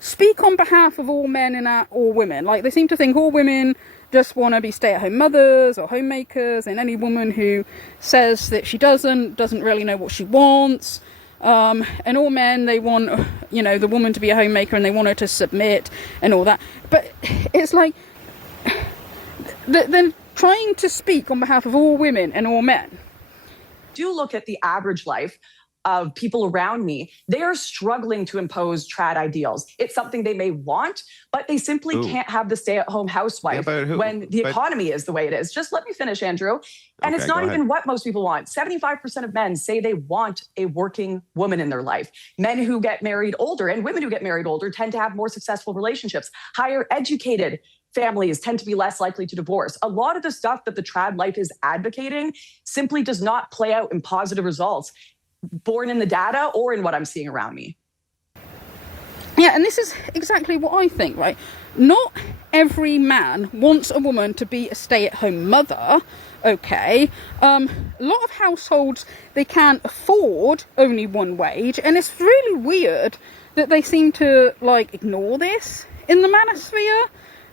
speak on behalf of all men and all women. Like, they seem to think all women just want to be stay-at-home mothers or homemakers, and any woman who says that she doesn't really know what she wants. And all men, they want, you know, the woman to be a homemaker and they want her to submit and all that. But it's like they're trying to speak on behalf of all women and all men. Do look at the average life of people around me. They are struggling to impose trad ideals. It's something they may want, but they simply can't have the stay-at-home housewife when the economy is the way it is. Just let me finish, Andrew. And it's not even what most people want. 75% of men say they want a working woman in their life. Men who get married older and women who get married older tend to have more successful relationships. Higher educated families tend to be less likely to divorce. A lot of the stuff that the trad life is advocating simply does not play out in positive results, born in the data or in what I'm seeing around me. Yeah, and this is exactly what I think, right? Not every man wants a woman to be a stay-at-home mother, okay? A lot of households, they can't afford only one wage, and it's really weird that they seem to, like, ignore this in the manosphere.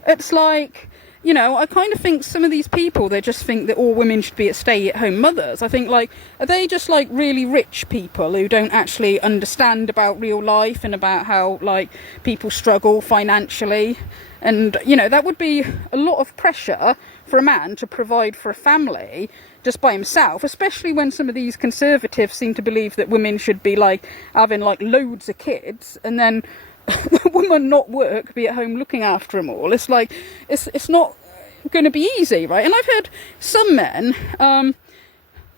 It's like, you know, I kind of think some of these people, they just think that all women should be stay-at-home mothers. I think, like, are they just, like, really rich people who don't actually understand about real life and about how, like, people struggle financially? And, you know, that would be a lot of pressure for a man to provide for a family just by himself, especially when some of these conservatives seem to believe that women should be, like, having, like, loads of kids and then the woman not work, be at home looking after them all. It's like, it's not going to be easy, right? And I've heard some men,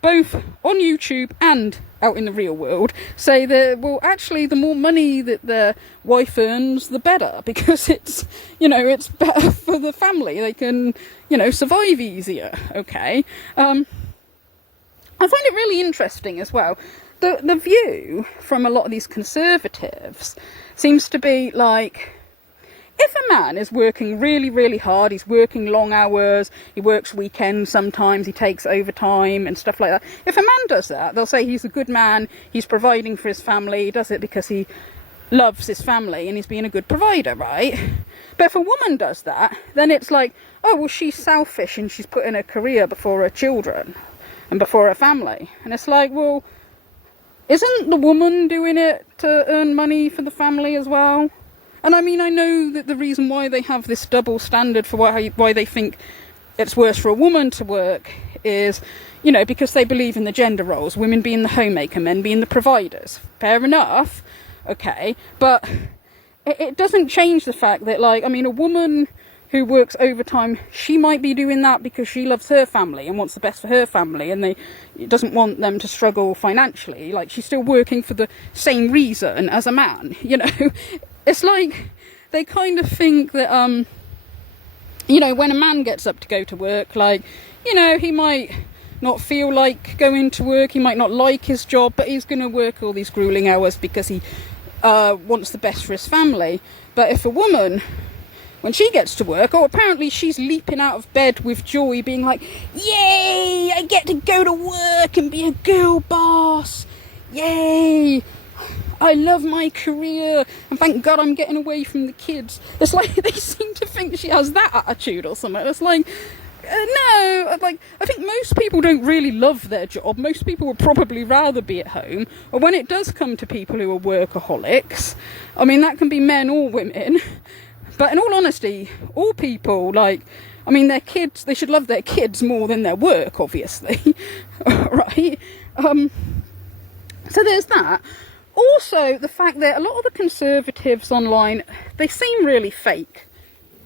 both on YouTube and out in the real world, say that, well, actually, the more money that their wife earns, the better, because it's, you know, it's better for the family. They can, you know, survive easier, okay? I find it really interesting as well. The view from a lot of these conservatives seems to be like, if a man is working really, really hard, he's working long hours, he works weekends sometimes, he takes overtime and stuff like that. If a man does that, they'll say he's a good man, he's providing for his family, he does it because he loves his family and he's being a good provider, right? But if a woman does that, then it's like, oh, well, she's selfish and she's putting her career before her children and before her family. And it's like, well, isn't the woman doing it to earn money for the family as well? And I mean, I know that the reason why they have this double standard for why they think it's worse for a woman to work is, you know, because they believe in the gender roles, women being the homemaker, men being the providers. Fair enough, okay, but it doesn't change the fact that, like, I mean, a woman who works overtime, she might be doing that because she loves her family and wants the best for her family, and doesn't want them to struggle financially. Like, she's still working for the same reason as a man, you know. It's like they kind of think that, you know, when a man gets up to go to work, like, you know, he might not feel like going to work, he might not like his job, but he's going to work all these grueling hours because he wants the best for his family. But if a woman, when she gets to work, oh, apparently she's leaping out of bed with joy, being like, yay, I get to go to work and be a girl boss, yay, I love my career, and thank God I'm getting away from the kids. It's like they seem to think she has that attitude or something. It's like, no, like, I think most people don't really love their job. Most people would probably rather be at home. Or when it does come to people who are workaholics, I mean, that can be men or women. But in all honesty, all people, like, I mean, their kids, they should love their kids more than their work, obviously, right? So there's that. Also, the fact that a lot of the conservatives online, they seem really fake.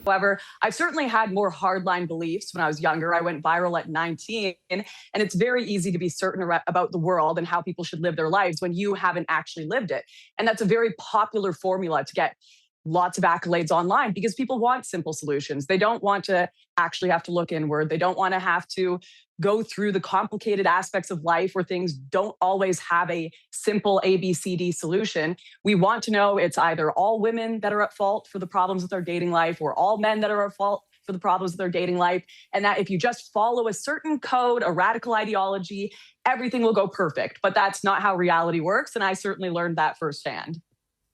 However, I've certainly had more hardline beliefs when I was younger. I went viral at 19, and it's very easy to be certain about the world and how people should live their lives when you haven't actually lived it. And that's a very popular formula to get lots of accolades online, because people want simple solutions. They don't want to actually have to look inward. They don't want to have to go through the complicated aspects of life where things don't always have a simple ABCD solution. We want to know it's either all women that are at fault for the problems with their dating life, or all men that are at fault for the problems with their dating life. And that if you just follow a certain code, a radical ideology, everything will go perfect. But that's not how reality works. And I certainly learned that firsthand.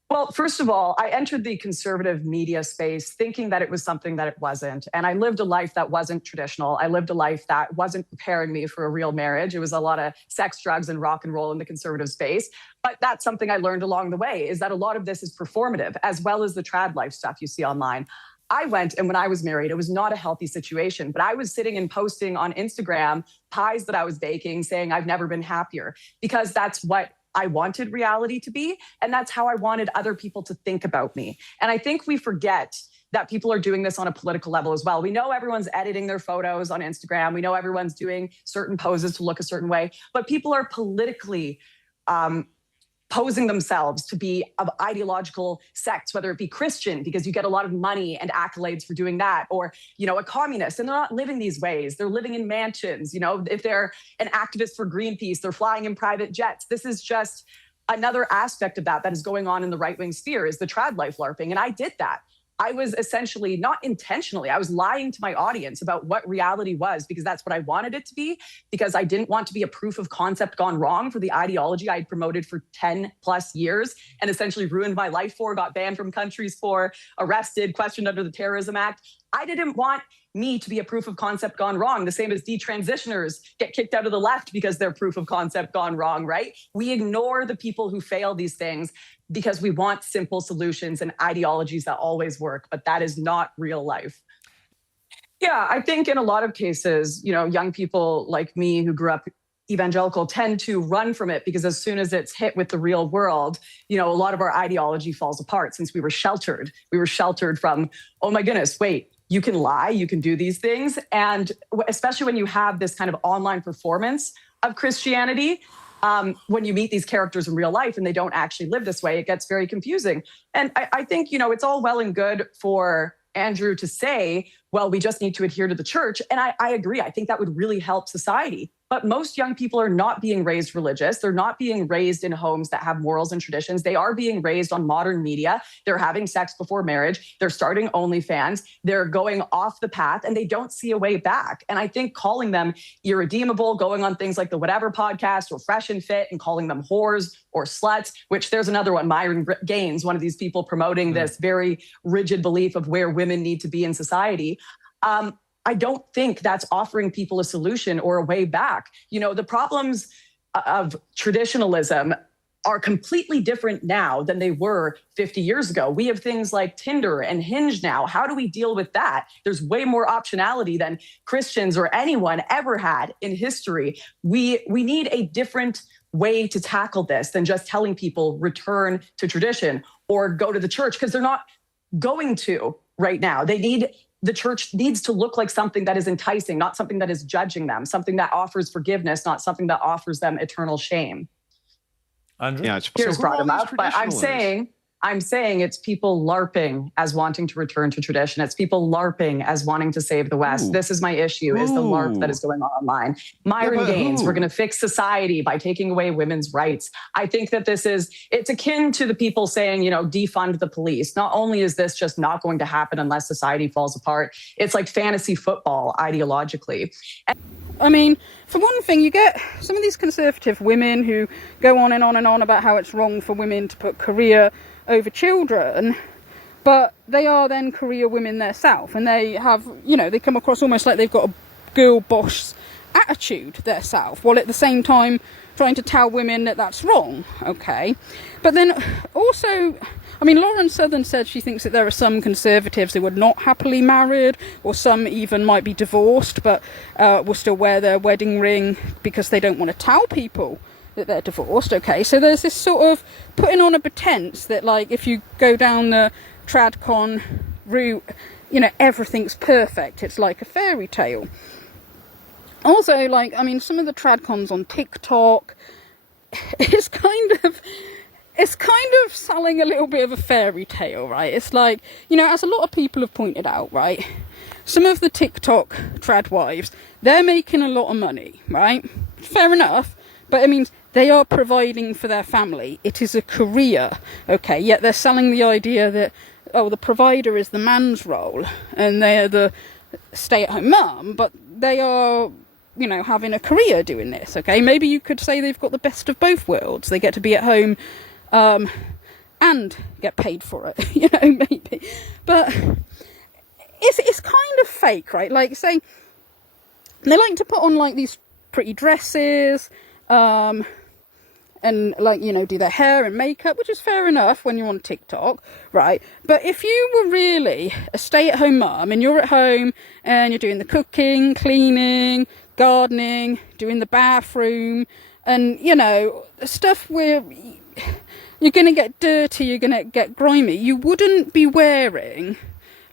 Well, first of all, I entered the conservative media space thinking that it was something that it wasn't. And I lived a life that wasn't traditional. I lived a life that wasn't preparing me for a real marriage. It was a lot of sex, drugs, and rock and roll in the conservative space. But that's something I learned along the way, is that a lot of this is performative, as well as the trad life stuff you see online. I went, and when I was married, it was not a healthy situation, but I was sitting and posting on Instagram pies that I was baking, saying I've never been happier, because that's what I wanted reality to be. And that's how I wanted other people to think about me. And I think we forget that people are doing this on a political level as well. We know everyone's editing their photos on Instagram. We know everyone's doing certain poses to look a certain way, but people are politically posing themselves to be of ideological sects, whether it be Christian, because you get a lot of money and accolades for doing that, or, you know, a communist, and they're not living these ways. They're living in mansions. You know, if they're an activist for Greenpeace, they're flying in private jets. This is just another aspect of that is going on in the right-wing sphere is the trad life LARPing. And I did that. I was essentially, not intentionally, I was lying to my audience about what reality was because that's what I wanted it to be, because I didn't want to be a proof of concept gone wrong for the ideology I had promoted for 10 plus years and essentially ruined my life for, got banned from countries for, arrested, questioned under the Terrorism Act. I didn't want me to be a proof of concept gone wrong, the same as detransitioners get kicked out of the left because they're proof of concept gone wrong, right? We ignore the people who fail these things because we want simple solutions and ideologies that always work, but that is not real life. Yeah, I think in a lot of cases, young people like me who grew up evangelical tend to run from it because as soon as it's hit with the real world, a lot of our ideology falls apart since we were sheltered. We were sheltered from, oh my goodness, wait, you can lie, you can do these things. And especially when you have this kind of online performance of Christianity, when you meet these characters in real life and they don't actually live this way, it gets very confusing. And I think, it's all well and good for Andrew to say, well, we just need to adhere to the church. And I agree. I think that would really help society. But most young people are not being raised religious. They're not being raised in homes that have morals and traditions. They are being raised on modern media. They're having sex before marriage. They're starting OnlyFans. They're going off the path and they don't see a way back. And I think calling them irredeemable, going on things like the Whatever podcast or Fresh and Fit and calling them whores or sluts, which there's another one, Myron Gaines, one of these people promoting this very rigid belief of where women need to be in society. I don't think that's offering people a solution or a way back. The problems of traditionalism are completely different now than they were 50 years ago. We have things like Tinder and Hinge now. How do we deal with that? There's way more optionality than Christians or anyone ever had in history. We need a different way to tackle this than just telling people return to tradition or go to the church, because they're not going to right now. The church needs to look like something that is enticing, not something that is judging them, something that offers forgiveness, not something that offers them eternal shame. Andrew? Yeah, Here's brought him up, but I'm saying it's people LARPing as wanting to return to tradition. It's people LARPing as wanting to save the West. This is my issue, is the LARP that is going on online. Myron Gaines, we're going to fix society by taking away women's rights. I think that it's akin to the people saying, defund the police. Not only is this just not going to happen unless society falls apart, it's like fantasy football ideologically. I mean, for one thing, you get some of these conservative women who go on and on and on about how it's wrong for women to put career over children, but they are then career women themselves, and they have, they come across almost like they've got a girl boss attitude themselves, while at the same time trying to tell women that that's wrong, okay? But then also, Lauren Southern said she thinks that there are some conservatives who are not happily married, or some even might be divorced, but will still wear their wedding ring because they don't want to tell people that they're divorced, okay? So there's this sort of putting on a pretense that, like, if you go down the tradcon route, everything's perfect. It's like a fairy tale. Also, some of the tradcons on TikTok, it's kind of selling a little bit of a fairy tale, right? It's like, as a lot of people have pointed out, right? Some of the TikTok trad wives, they're making a lot of money, right? Fair enough. But it means they are providing for their family. It is a career, okay? Yet they're selling the idea that, the provider is the man's role and they're the stay-at-home mum, but they are, having a career doing this, okay? Maybe you could say they've got the best of both worlds. They get to be at home and get paid for it, maybe. But it's kind of fake, right? Like, say, they like to put on, like, these pretty dresses, and do their hair and makeup, which is fair enough when you're on TikTok, right? But if you were really a stay-at-home mum and you're at home and you're doing the cooking, cleaning, gardening, doing the bathroom, and stuff where you're gonna get dirty, you're gonna get grimy, you wouldn't be wearing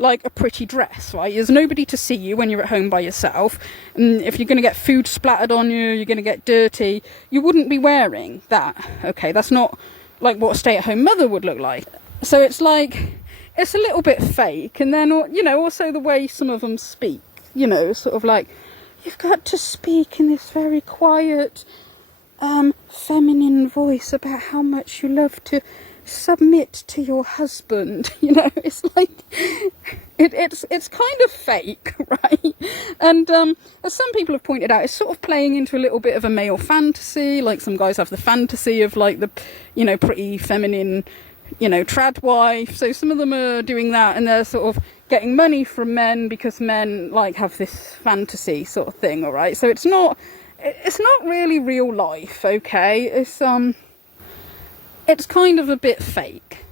like a pretty dress, right? There's nobody to see you when you're at home by yourself, and if you're going to get food splattered on you, you're going to get dirty, you wouldn't be wearing that, okay? That's not like what a stay-at-home mother would look like. So it's like, it's a little bit fake. And then, also the way some of them speak, sort of like, you've got to speak in this very quiet feminine voice about how much you love to submit to your husband. You know, it's like it's kind of fake, right? And as some people have pointed out, it's sort of playing into a little bit of a male fantasy. Like some guys have the fantasy of like the, you know, pretty feminine, you know, trad wife. So some of them are doing that, and they're sort of getting money from men because men like have this fantasy sort of thing. All right, so it's not really real life. Okay, it's kind of a bit fake.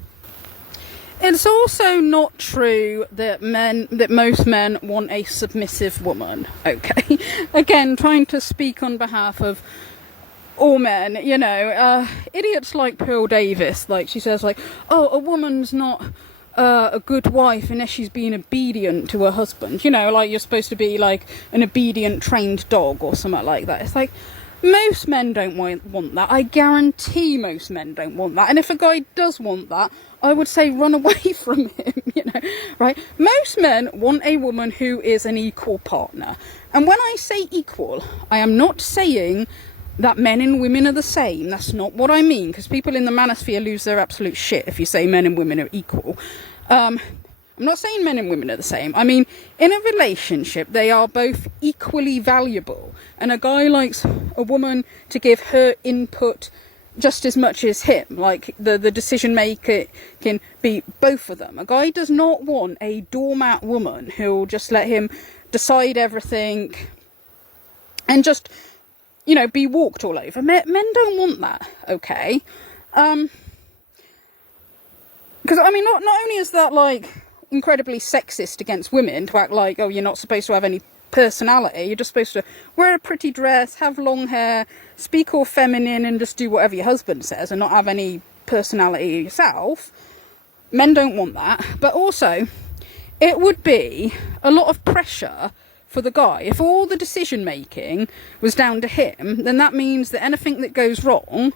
It's also not true that most men want a submissive woman. Okay, again, trying to speak on behalf of all men, you know, idiots like Pearl Davis, like she says, like, oh, a woman's not a good wife unless she's being obedient to her husband. You know, like you're supposed to be like an obedient trained dog or something like that. It's like, most men don't want that. I guarantee most men don't want that. And if a guy does want that, I would say run away from him, you know, right? Most men want a woman who is an equal partner. And when I say equal, I am not saying that men and women are the same. That's not what I mean, because people in the manosphere lose their absolute shit if you say men and women are equal. I'm not saying men and women are the same. I mean, in a relationship, they are both equally valuable. And a guy likes a woman to give her input just as much as him. Like, the decision maker can be both of them. A guy does not want a doormat woman who'll just let him decide everything and just, you know, be walked all over. Men don't want that, okay? Because, I mean, not only is that, like, incredibly sexist against women to act like, oh, you're not supposed to have any personality, you're just supposed to wear a pretty dress, have long hair, speak all feminine, and just do whatever your husband says and not have any personality yourself. Men don't want that. But also, it would be a lot of pressure for the guy. If all the decision making was down to him, then that means that anything that goes wrong,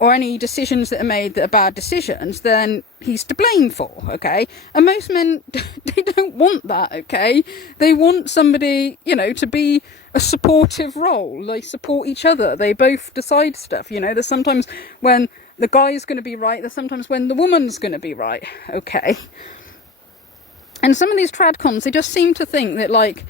or any decisions that are made that are bad decisions, then he's to blame for, okay? And most men, they don't want that, okay? They want somebody, you know, to be a supportive role. They support each other. They both decide stuff, you know? There's sometimes when the guy's going to be right, there's sometimes when the woman's going to be right, okay? And some of these tradcons, they just seem to think that, like,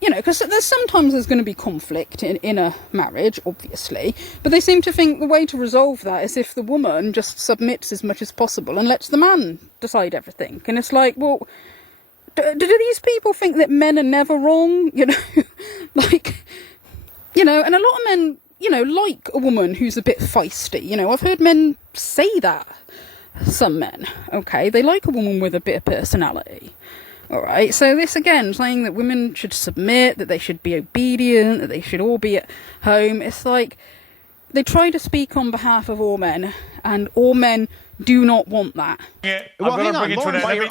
you know, because there's going to be conflict in a marriage, obviously, but they seem to think the way to resolve that is if the woman just submits as much as possible and lets the man decide everything. And it's like, well, do these people think that men are never wrong? You know, like, you know, and a lot of men, you know, like a woman who's a bit feisty. You know, I've heard men say that. Some men, okay, they like a woman with a bit of personality. Alright, so this again, saying that women should submit, that they should be obedient, that they should all be at home, it's like they try to speak on behalf of all men, and all men do not want that. Yeah, well, I've got to bring it to an end.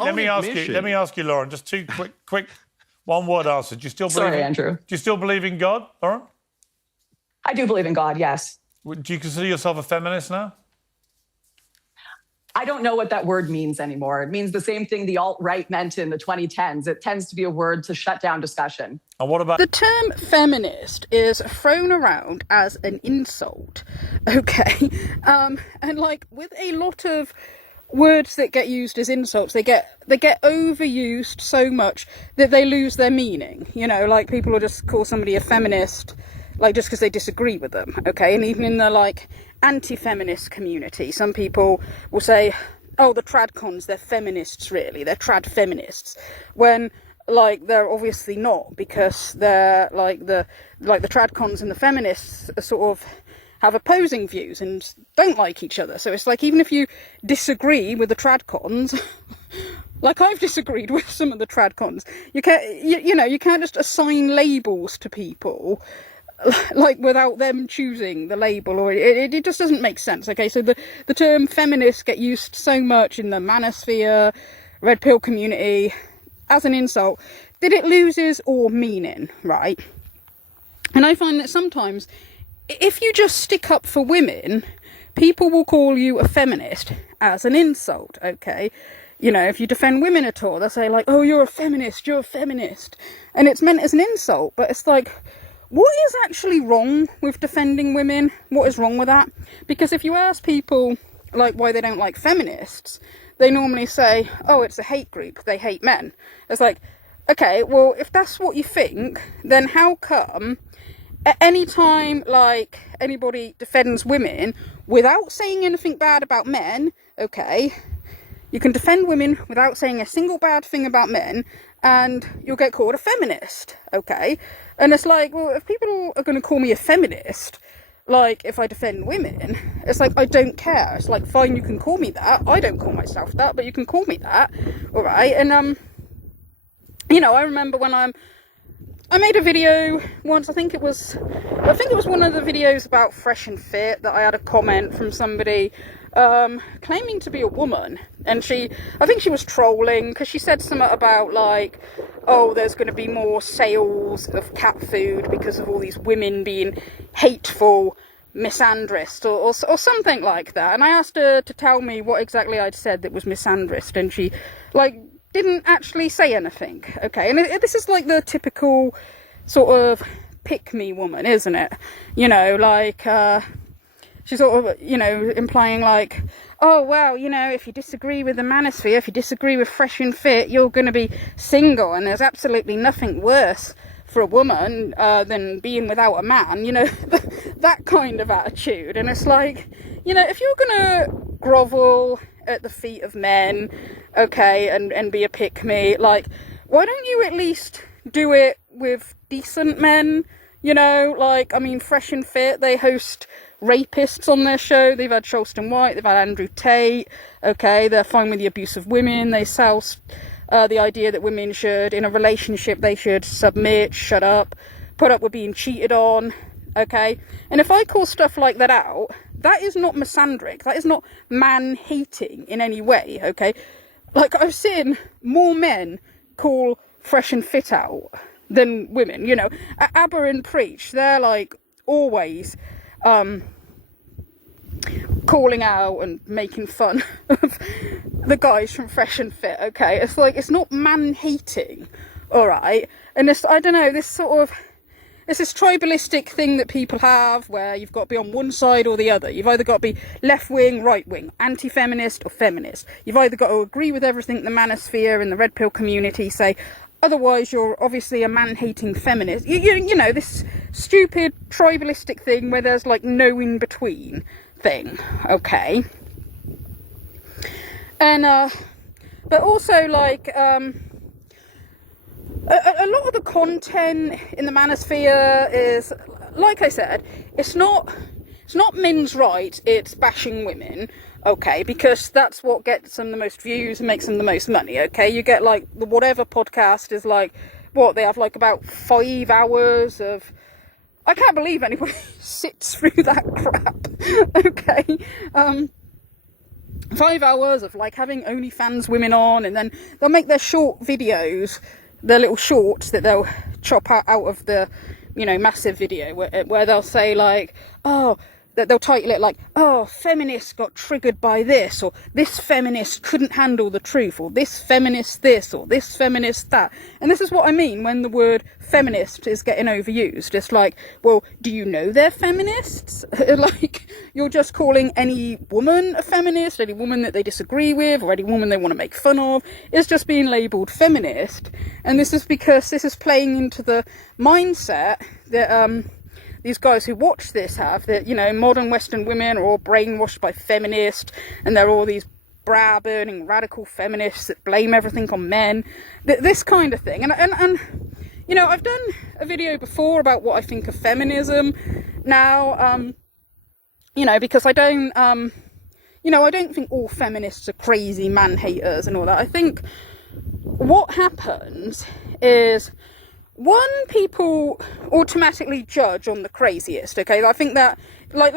Let me ask you, Lauren, just two quick one-word answers. Do you still believe Andrew. Do you still believe in God, Lauren? I do believe in God, yes. Do you consider yourself a feminist now? I don't know what that word means anymore. It means the same thing the alt-right meant in the 2010s. It tends to be a word to shut down discussion. And what about... The term feminist is thrown around as an insult, okay? And, like, with a lot of words that get used as insults, they get overused so much that they lose their meaning. You know, like, people will just call somebody a feminist, like, just because they disagree with them, okay? And even in the, like, anti-feminist community, some people will say, oh, the tradcons, they're feminists, really. They're trad feminists. When, like, they're obviously not, because they're, like the tradcons and the feminists are sort of have opposing views and don't like each other. So it's like, even if you disagree with the tradcons, like I've disagreed with some of the tradcons, you can't just assign labels to people, like, without them choosing the label, or it just doesn't make sense, okay? So the term feminist get used so much in the manosphere, red pill community, as an insult, that it loses all meaning, right? And I find that sometimes, if you just stick up for women, people will call you a feminist as an insult, okay? You know, if you defend women at all, they'll say, like, oh, you're a feminist. And it's meant as an insult, but it's like, what is actually wrong with defending women? What is wrong with that? Because if you ask people like why they don't like feminists, they normally say, oh, it's a hate group, they hate men. It's like, okay, well, if that's what you think, then how come at any time like anybody defends women without saying anything bad about men, okay, you can defend women without saying a single bad thing about men, and you'll get called a feminist, okay? And it's like, well, if people are going to call me a feminist, like, if I defend women, it's like, I don't care. It's like, fine, you can call me that. I don't call myself that, but you can call me that, all right? And, you know, I remember when I made a video once, I think it was one of the videos about Fresh and Fit, that I had a comment from somebody claiming to be a woman, and I think she was trolling because she said something about like, oh, there's going to be more sales of cat food because of all these women being hateful, misandrist, or something like that. And I asked her to tell me what exactly I'd said that was misandrist, and she like didn't actually say anything. Okay, and this is like the typical sort of pick me woman, isn't it? You know, like she's sort of, you know, implying like, oh, well, you know, if you disagree with the Manosphere, if you disagree with Fresh and Fit, you're going to be single, and there's absolutely nothing worse for a woman than being without a man, you know, that kind of attitude. And it's like, you know, if you're going to grovel at the feet of men, okay, and be a pick-me, like, why don't you at least do it with decent men, you know? Like, I mean, Fresh and Fit, they host rapists on their show. They've had Charleston White, they've had Andrew Tate, okay, they're fine with the abuse of women. They sell the idea that women should, in a relationship, they should submit, shut up, put up with being cheated on, okay? And if I call stuff like that out, that is not misandric, that is not man-hating in any way, okay? Like, I've seen more men call Fresh and Fit out than women, you know. ABBA and Preach, they're like always calling out and making fun of the guys from Fresh and Fit, okay? It's like, it's not man-hating, alright? And this, I don't know, this sort of, it's this tribalistic thing that people have where you've got to be on one side or the other. You've either got to be left-wing, right-wing, anti-feminist or feminist. You've either got to agree with everything the Manosphere and the Red Pill community say, otherwise you're obviously a man-hating feminist. You know, this stupid tribalistic thing where there's like no in-between thing, okay? And, but also like, a lot of the content in the Manosphere is, like I said, it's not men's rights, it's bashing women, okay, because that's what gets them the most views and makes them the most money, okay? You get like the whatever podcast is like, what, they have like about 5 hours of, I can't believe anybody sits through that crap, okay? 5 hours of like having OnlyFans women on, and then they'll make their short videos, their little shorts that they'll chop out of the, you know, massive video where they'll say like, oh, that they'll title it like, oh, feminists got triggered by this, or this feminist couldn't handle the truth, or this feminist this, or this feminist that. And this is what I mean when the word feminist is getting overused. It's like, well, do you know they're feminists? Like, you're just calling any woman a feminist, any woman that they disagree with, or any woman they want to make fun of, is just being labelled feminist. And this is because this is playing into the mindset that, these guys who watch this have, that, you know, modern Western women are all brainwashed by feminists, and they're all these brow-burning radical feminists that blame everything on men, this kind of thing. And you know, I've done a video before about what I think of feminism now, you know, because I don't think all feminists are crazy man-haters and all that. I think what happens is, one, people automatically judge on the craziest, okay? I think that, like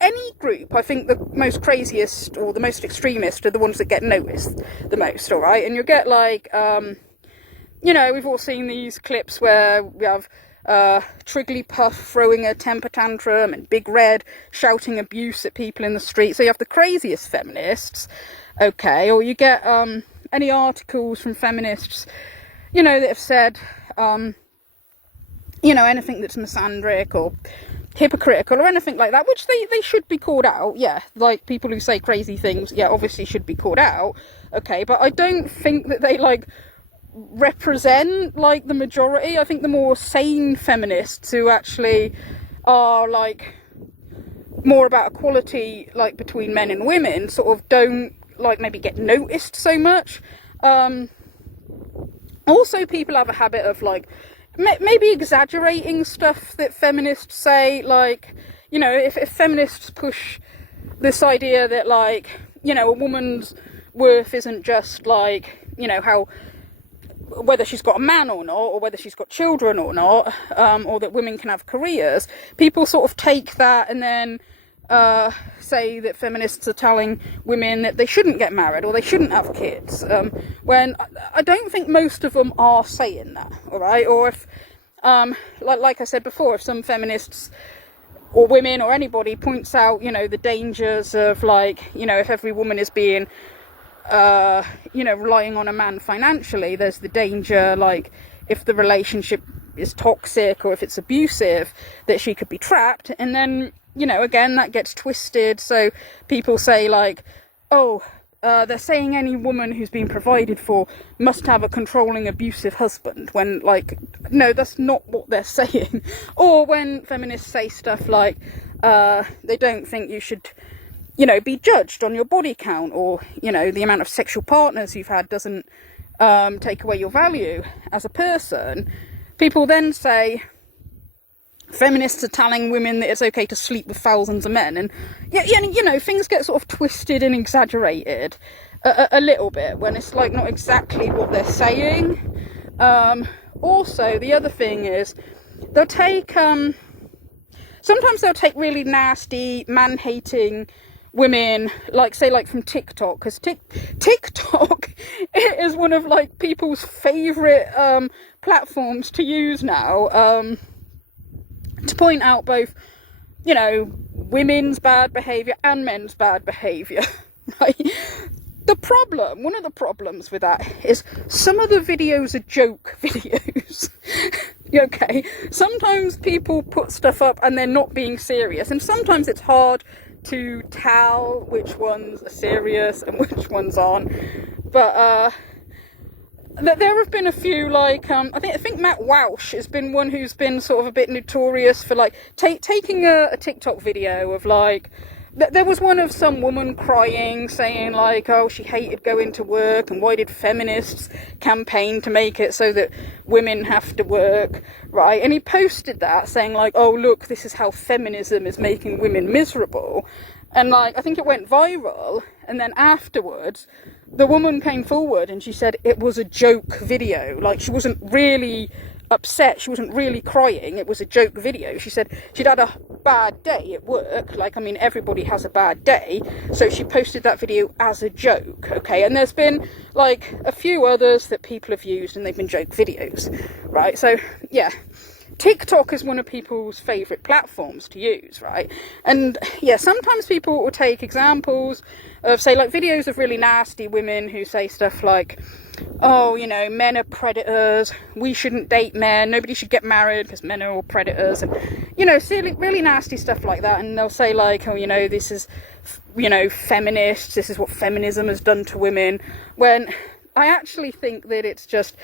any group, I think the most craziest or the most extremist are the ones that get noticed the most, all right? And you get like, you know, we've all seen these clips where we have Trigglypuff throwing a temper tantrum and Big Red shouting abuse at people in the street. So you have the craziest feminists, okay? Or you get any articles from feminists, you know, that have said, you know, anything that's misandric or hypocritical or anything like that, which they should be called out. Yeah, like people who say crazy things, yeah, obviously should be called out. Okay, but I don't think that they like represent like the majority. I think the more sane feminists who actually are like more about equality like between men and women sort of don't like maybe get noticed so much. Also, people have a habit of like maybe exaggerating stuff that feminists say. Like, you know, if feminists push this idea that like, you know, a woman's worth isn't just like, you know, how whether she's got a man or not, or whether she's got children or not, or that women can have careers, people sort of take that and then say that feminists are telling women that they shouldn't get married or they shouldn't have kids, when I don't think most of them are saying that, all right? Or if, like I said before, if some feminists or women or anybody points out, you know, the dangers of like, you know, if every woman is being you know, relying on a man financially, there's the danger, like, if the relationship is toxic or if it's abusive, that she could be trapped. And then, you know, again, that gets twisted. So people say, like, oh, they're saying any woman who's been provided for must have a controlling, abusive husband, when, like, no, that's not what they're saying. Or when feminists say stuff like, they don't think you should, you know, be judged on your body count, or, you know, the amount of sexual partners you've had doesn't take away your value as a person. People then say feminists are telling women that it's okay to sleep with thousands of men, and yeah, you know, things get sort of twisted and exaggerated a little bit when it's like not exactly what they're saying. Also, the other thing is they'll take sometimes they'll take really nasty, man-hating women, like say like from TikTok, because TikTok is one of like people's favorite platforms to use now, to point out both, you know, women's bad behavior and men's bad behavior. Right? One of the problems with that is some of the videos are joke videos. Okay, sometimes people put stuff up and they're not being serious, and sometimes it's hard to tell which ones are serious and which ones aren't. But there have been a few, like I think Matt Walsh has been one who's been sort of a bit notorious for like taking a TikTok video of like, there was one of some woman crying, saying like, oh, she hated going to work, and why did feminists campaign to make it so that women have to work, right? And he posted that saying like, oh, look, this is how feminism is making women miserable. And like, I think it went viral, and then afterwards the woman came forward and she said it was a joke video. Like, she wasn't really upset, she wasn't really crying, it was a joke video. She said she'd had a bad day at work, like, I mean, everybody has a bad day, so she posted that video as a joke. Okay, and there's been like a few others that people have used and they've been joke videos, right? So yeah, TikTok is one of people's favourite platforms to use, right? And yeah, sometimes people will take examples of, say, like videos of really nasty women who say stuff like, oh, you know, men are predators, we shouldn't date men, nobody should get married because men are all predators, and, you know, silly, really nasty stuff like that. And they'll say like, oh, you know, this is, you know, feminists, this is what feminism has done to women, when I actually think that it's just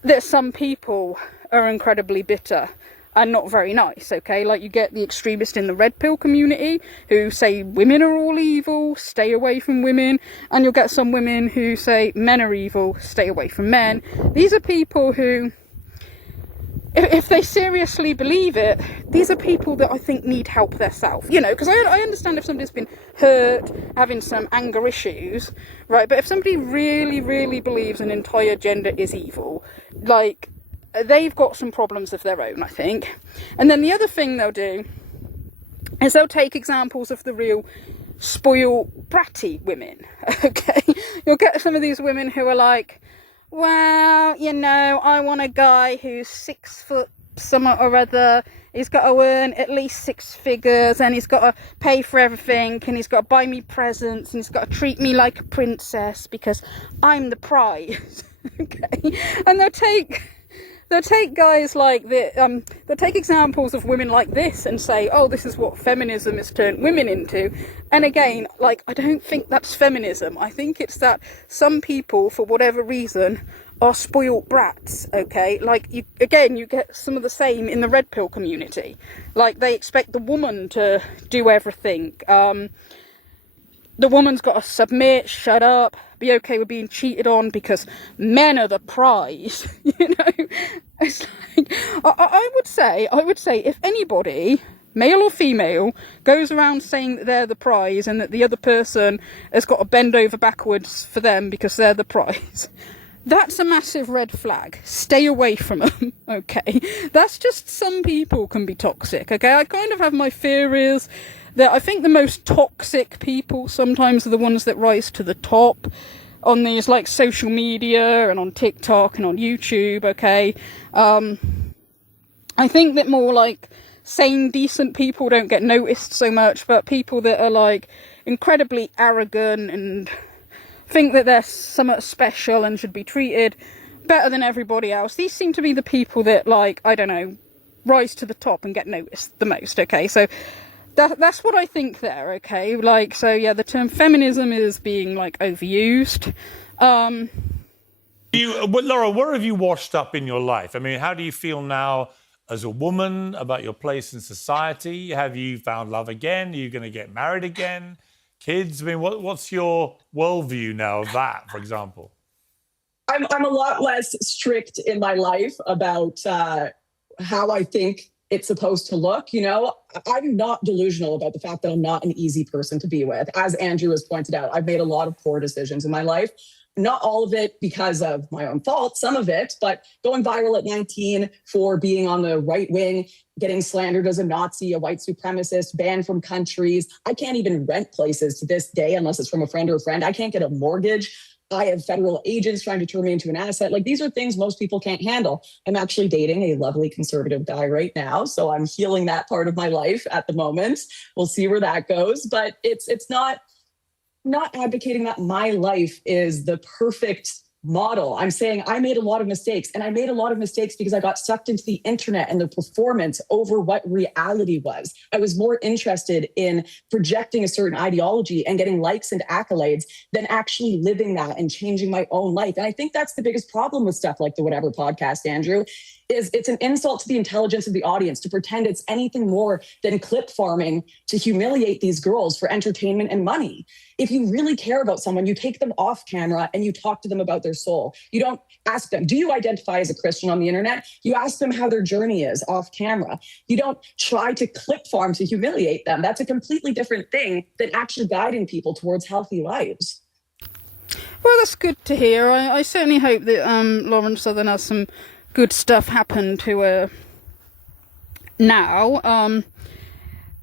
that some people are incredibly bitter and not very nice, okay? Like, you get the extremist in the red pill community who say women are all evil, stay away from women, and you'll get some women who say men are evil, stay away from men. These are people who, if they seriously believe it, these are people that I think need help themselves, you know, because I understand if somebody's been hurt, having some anger issues, right? But if somebody really, really believes an entire gender is evil, like, they've got some problems of their own, I think. And then the other thing they'll do is they'll take examples of the real spoiled, bratty women, okay? You'll get some of these women who are like, well, you know, I want a guy who's 6 foot somewhat or other, he's got to earn at least 6 figures, and he's got to pay for everything, and he's got to buy me presents, and he's got to treat me like a princess because I'm the prize. Okay? And they'll take they'll take guys like this, they'll take examples of women like this and say, oh, this is what feminism has turned women into. And again, like, I don't think that's feminism. I think it's that some people, for whatever reason, are spoiled brats, okay? Like, you get some of the same in the red pill community. Like, they expect the woman to do everything. The woman's got to submit, shut up, be okay with being cheated on because men are the prize, you know? It's like, I would say if anybody, male or female, goes around saying that they're the prize and that the other person has got to bend over backwards for them because they're the prize, that's a massive red flag. Stay away from them, okay? That's just, some people can be toxic, okay? I kind of have my theories that I think the most toxic people sometimes are the ones that rise to the top on these, like, social media and on TikTok and on YouTube, okay? I think that more, like, sane, decent people don't get noticed so much, but people that are, like, incredibly arrogant and think that they're somewhat special and should be treated better than everybody else, these seem to be the people that, like, I don't know, rise to the top and get noticed the most, okay? So that's what I think there, okay? Like, so yeah, the term feminism is being, like, overused. Laura, where have you washed up in your life? I mean, how do you feel now as a woman about your place in society? Have you found love again? Are you going to get married again? Kids? I mean, what's your worldview now of that, for example? I'm a lot less strict in my life about how I think it's supposed to look. You know, I'm not delusional about the fact that I'm not an easy person to be with. As Andrew has pointed out, I've made a lot of poor decisions in my life. Not all of it because of my own fault, some of it, but going viral at 19 for being on the right wing, getting slandered as a Nazi, a white supremacist, banned from countries. I can't even rent places to this day unless it's from a friend or a friend. I can't get a mortgage. I have federal agents trying to turn me into an asset. Like, these are things most people can't handle. I'm actually dating a lovely conservative guy right now, so I'm healing that part of my life at the moment. We'll see where that goes, but it's not advocating that my life is the perfect model. I'm saying I made a lot of mistakes, and I made a lot of mistakes because I got sucked into the internet and the performance over what reality was. I was more interested in projecting a certain ideology and getting likes and accolades than actually living that and changing my own life. And I think that's the biggest problem with stuff like the Whatever podcast, Andrew, is it's an insult to the intelligence of the audience to pretend it's anything more than clip farming to humiliate these girls for entertainment and money. If you really care about someone, you take them off camera and you talk to them about their soul. You don't ask them, do you identify as a Christian on the internet? You ask them how their journey is off camera. You don't try to clip farm to humiliate them. That's a completely different thing than actually guiding people towards healthy lives. Well, that's good to hear. I certainly hope that Lauren Southern has some good stuff happen to her now.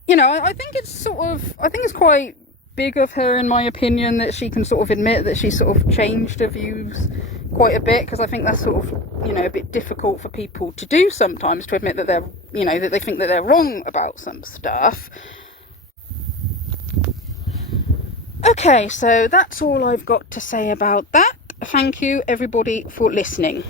You know, I think it's quite big of her, in my opinion, that she can sort of admit that she's sort of changed her views quite a bit, because I think that's sort of, you know, a bit difficult for people to do sometimes, to admit that they're, you know, that they think that they're wrong about some stuff. Okay, so that's all I've got to say about that. Thank you, everybody, for listening.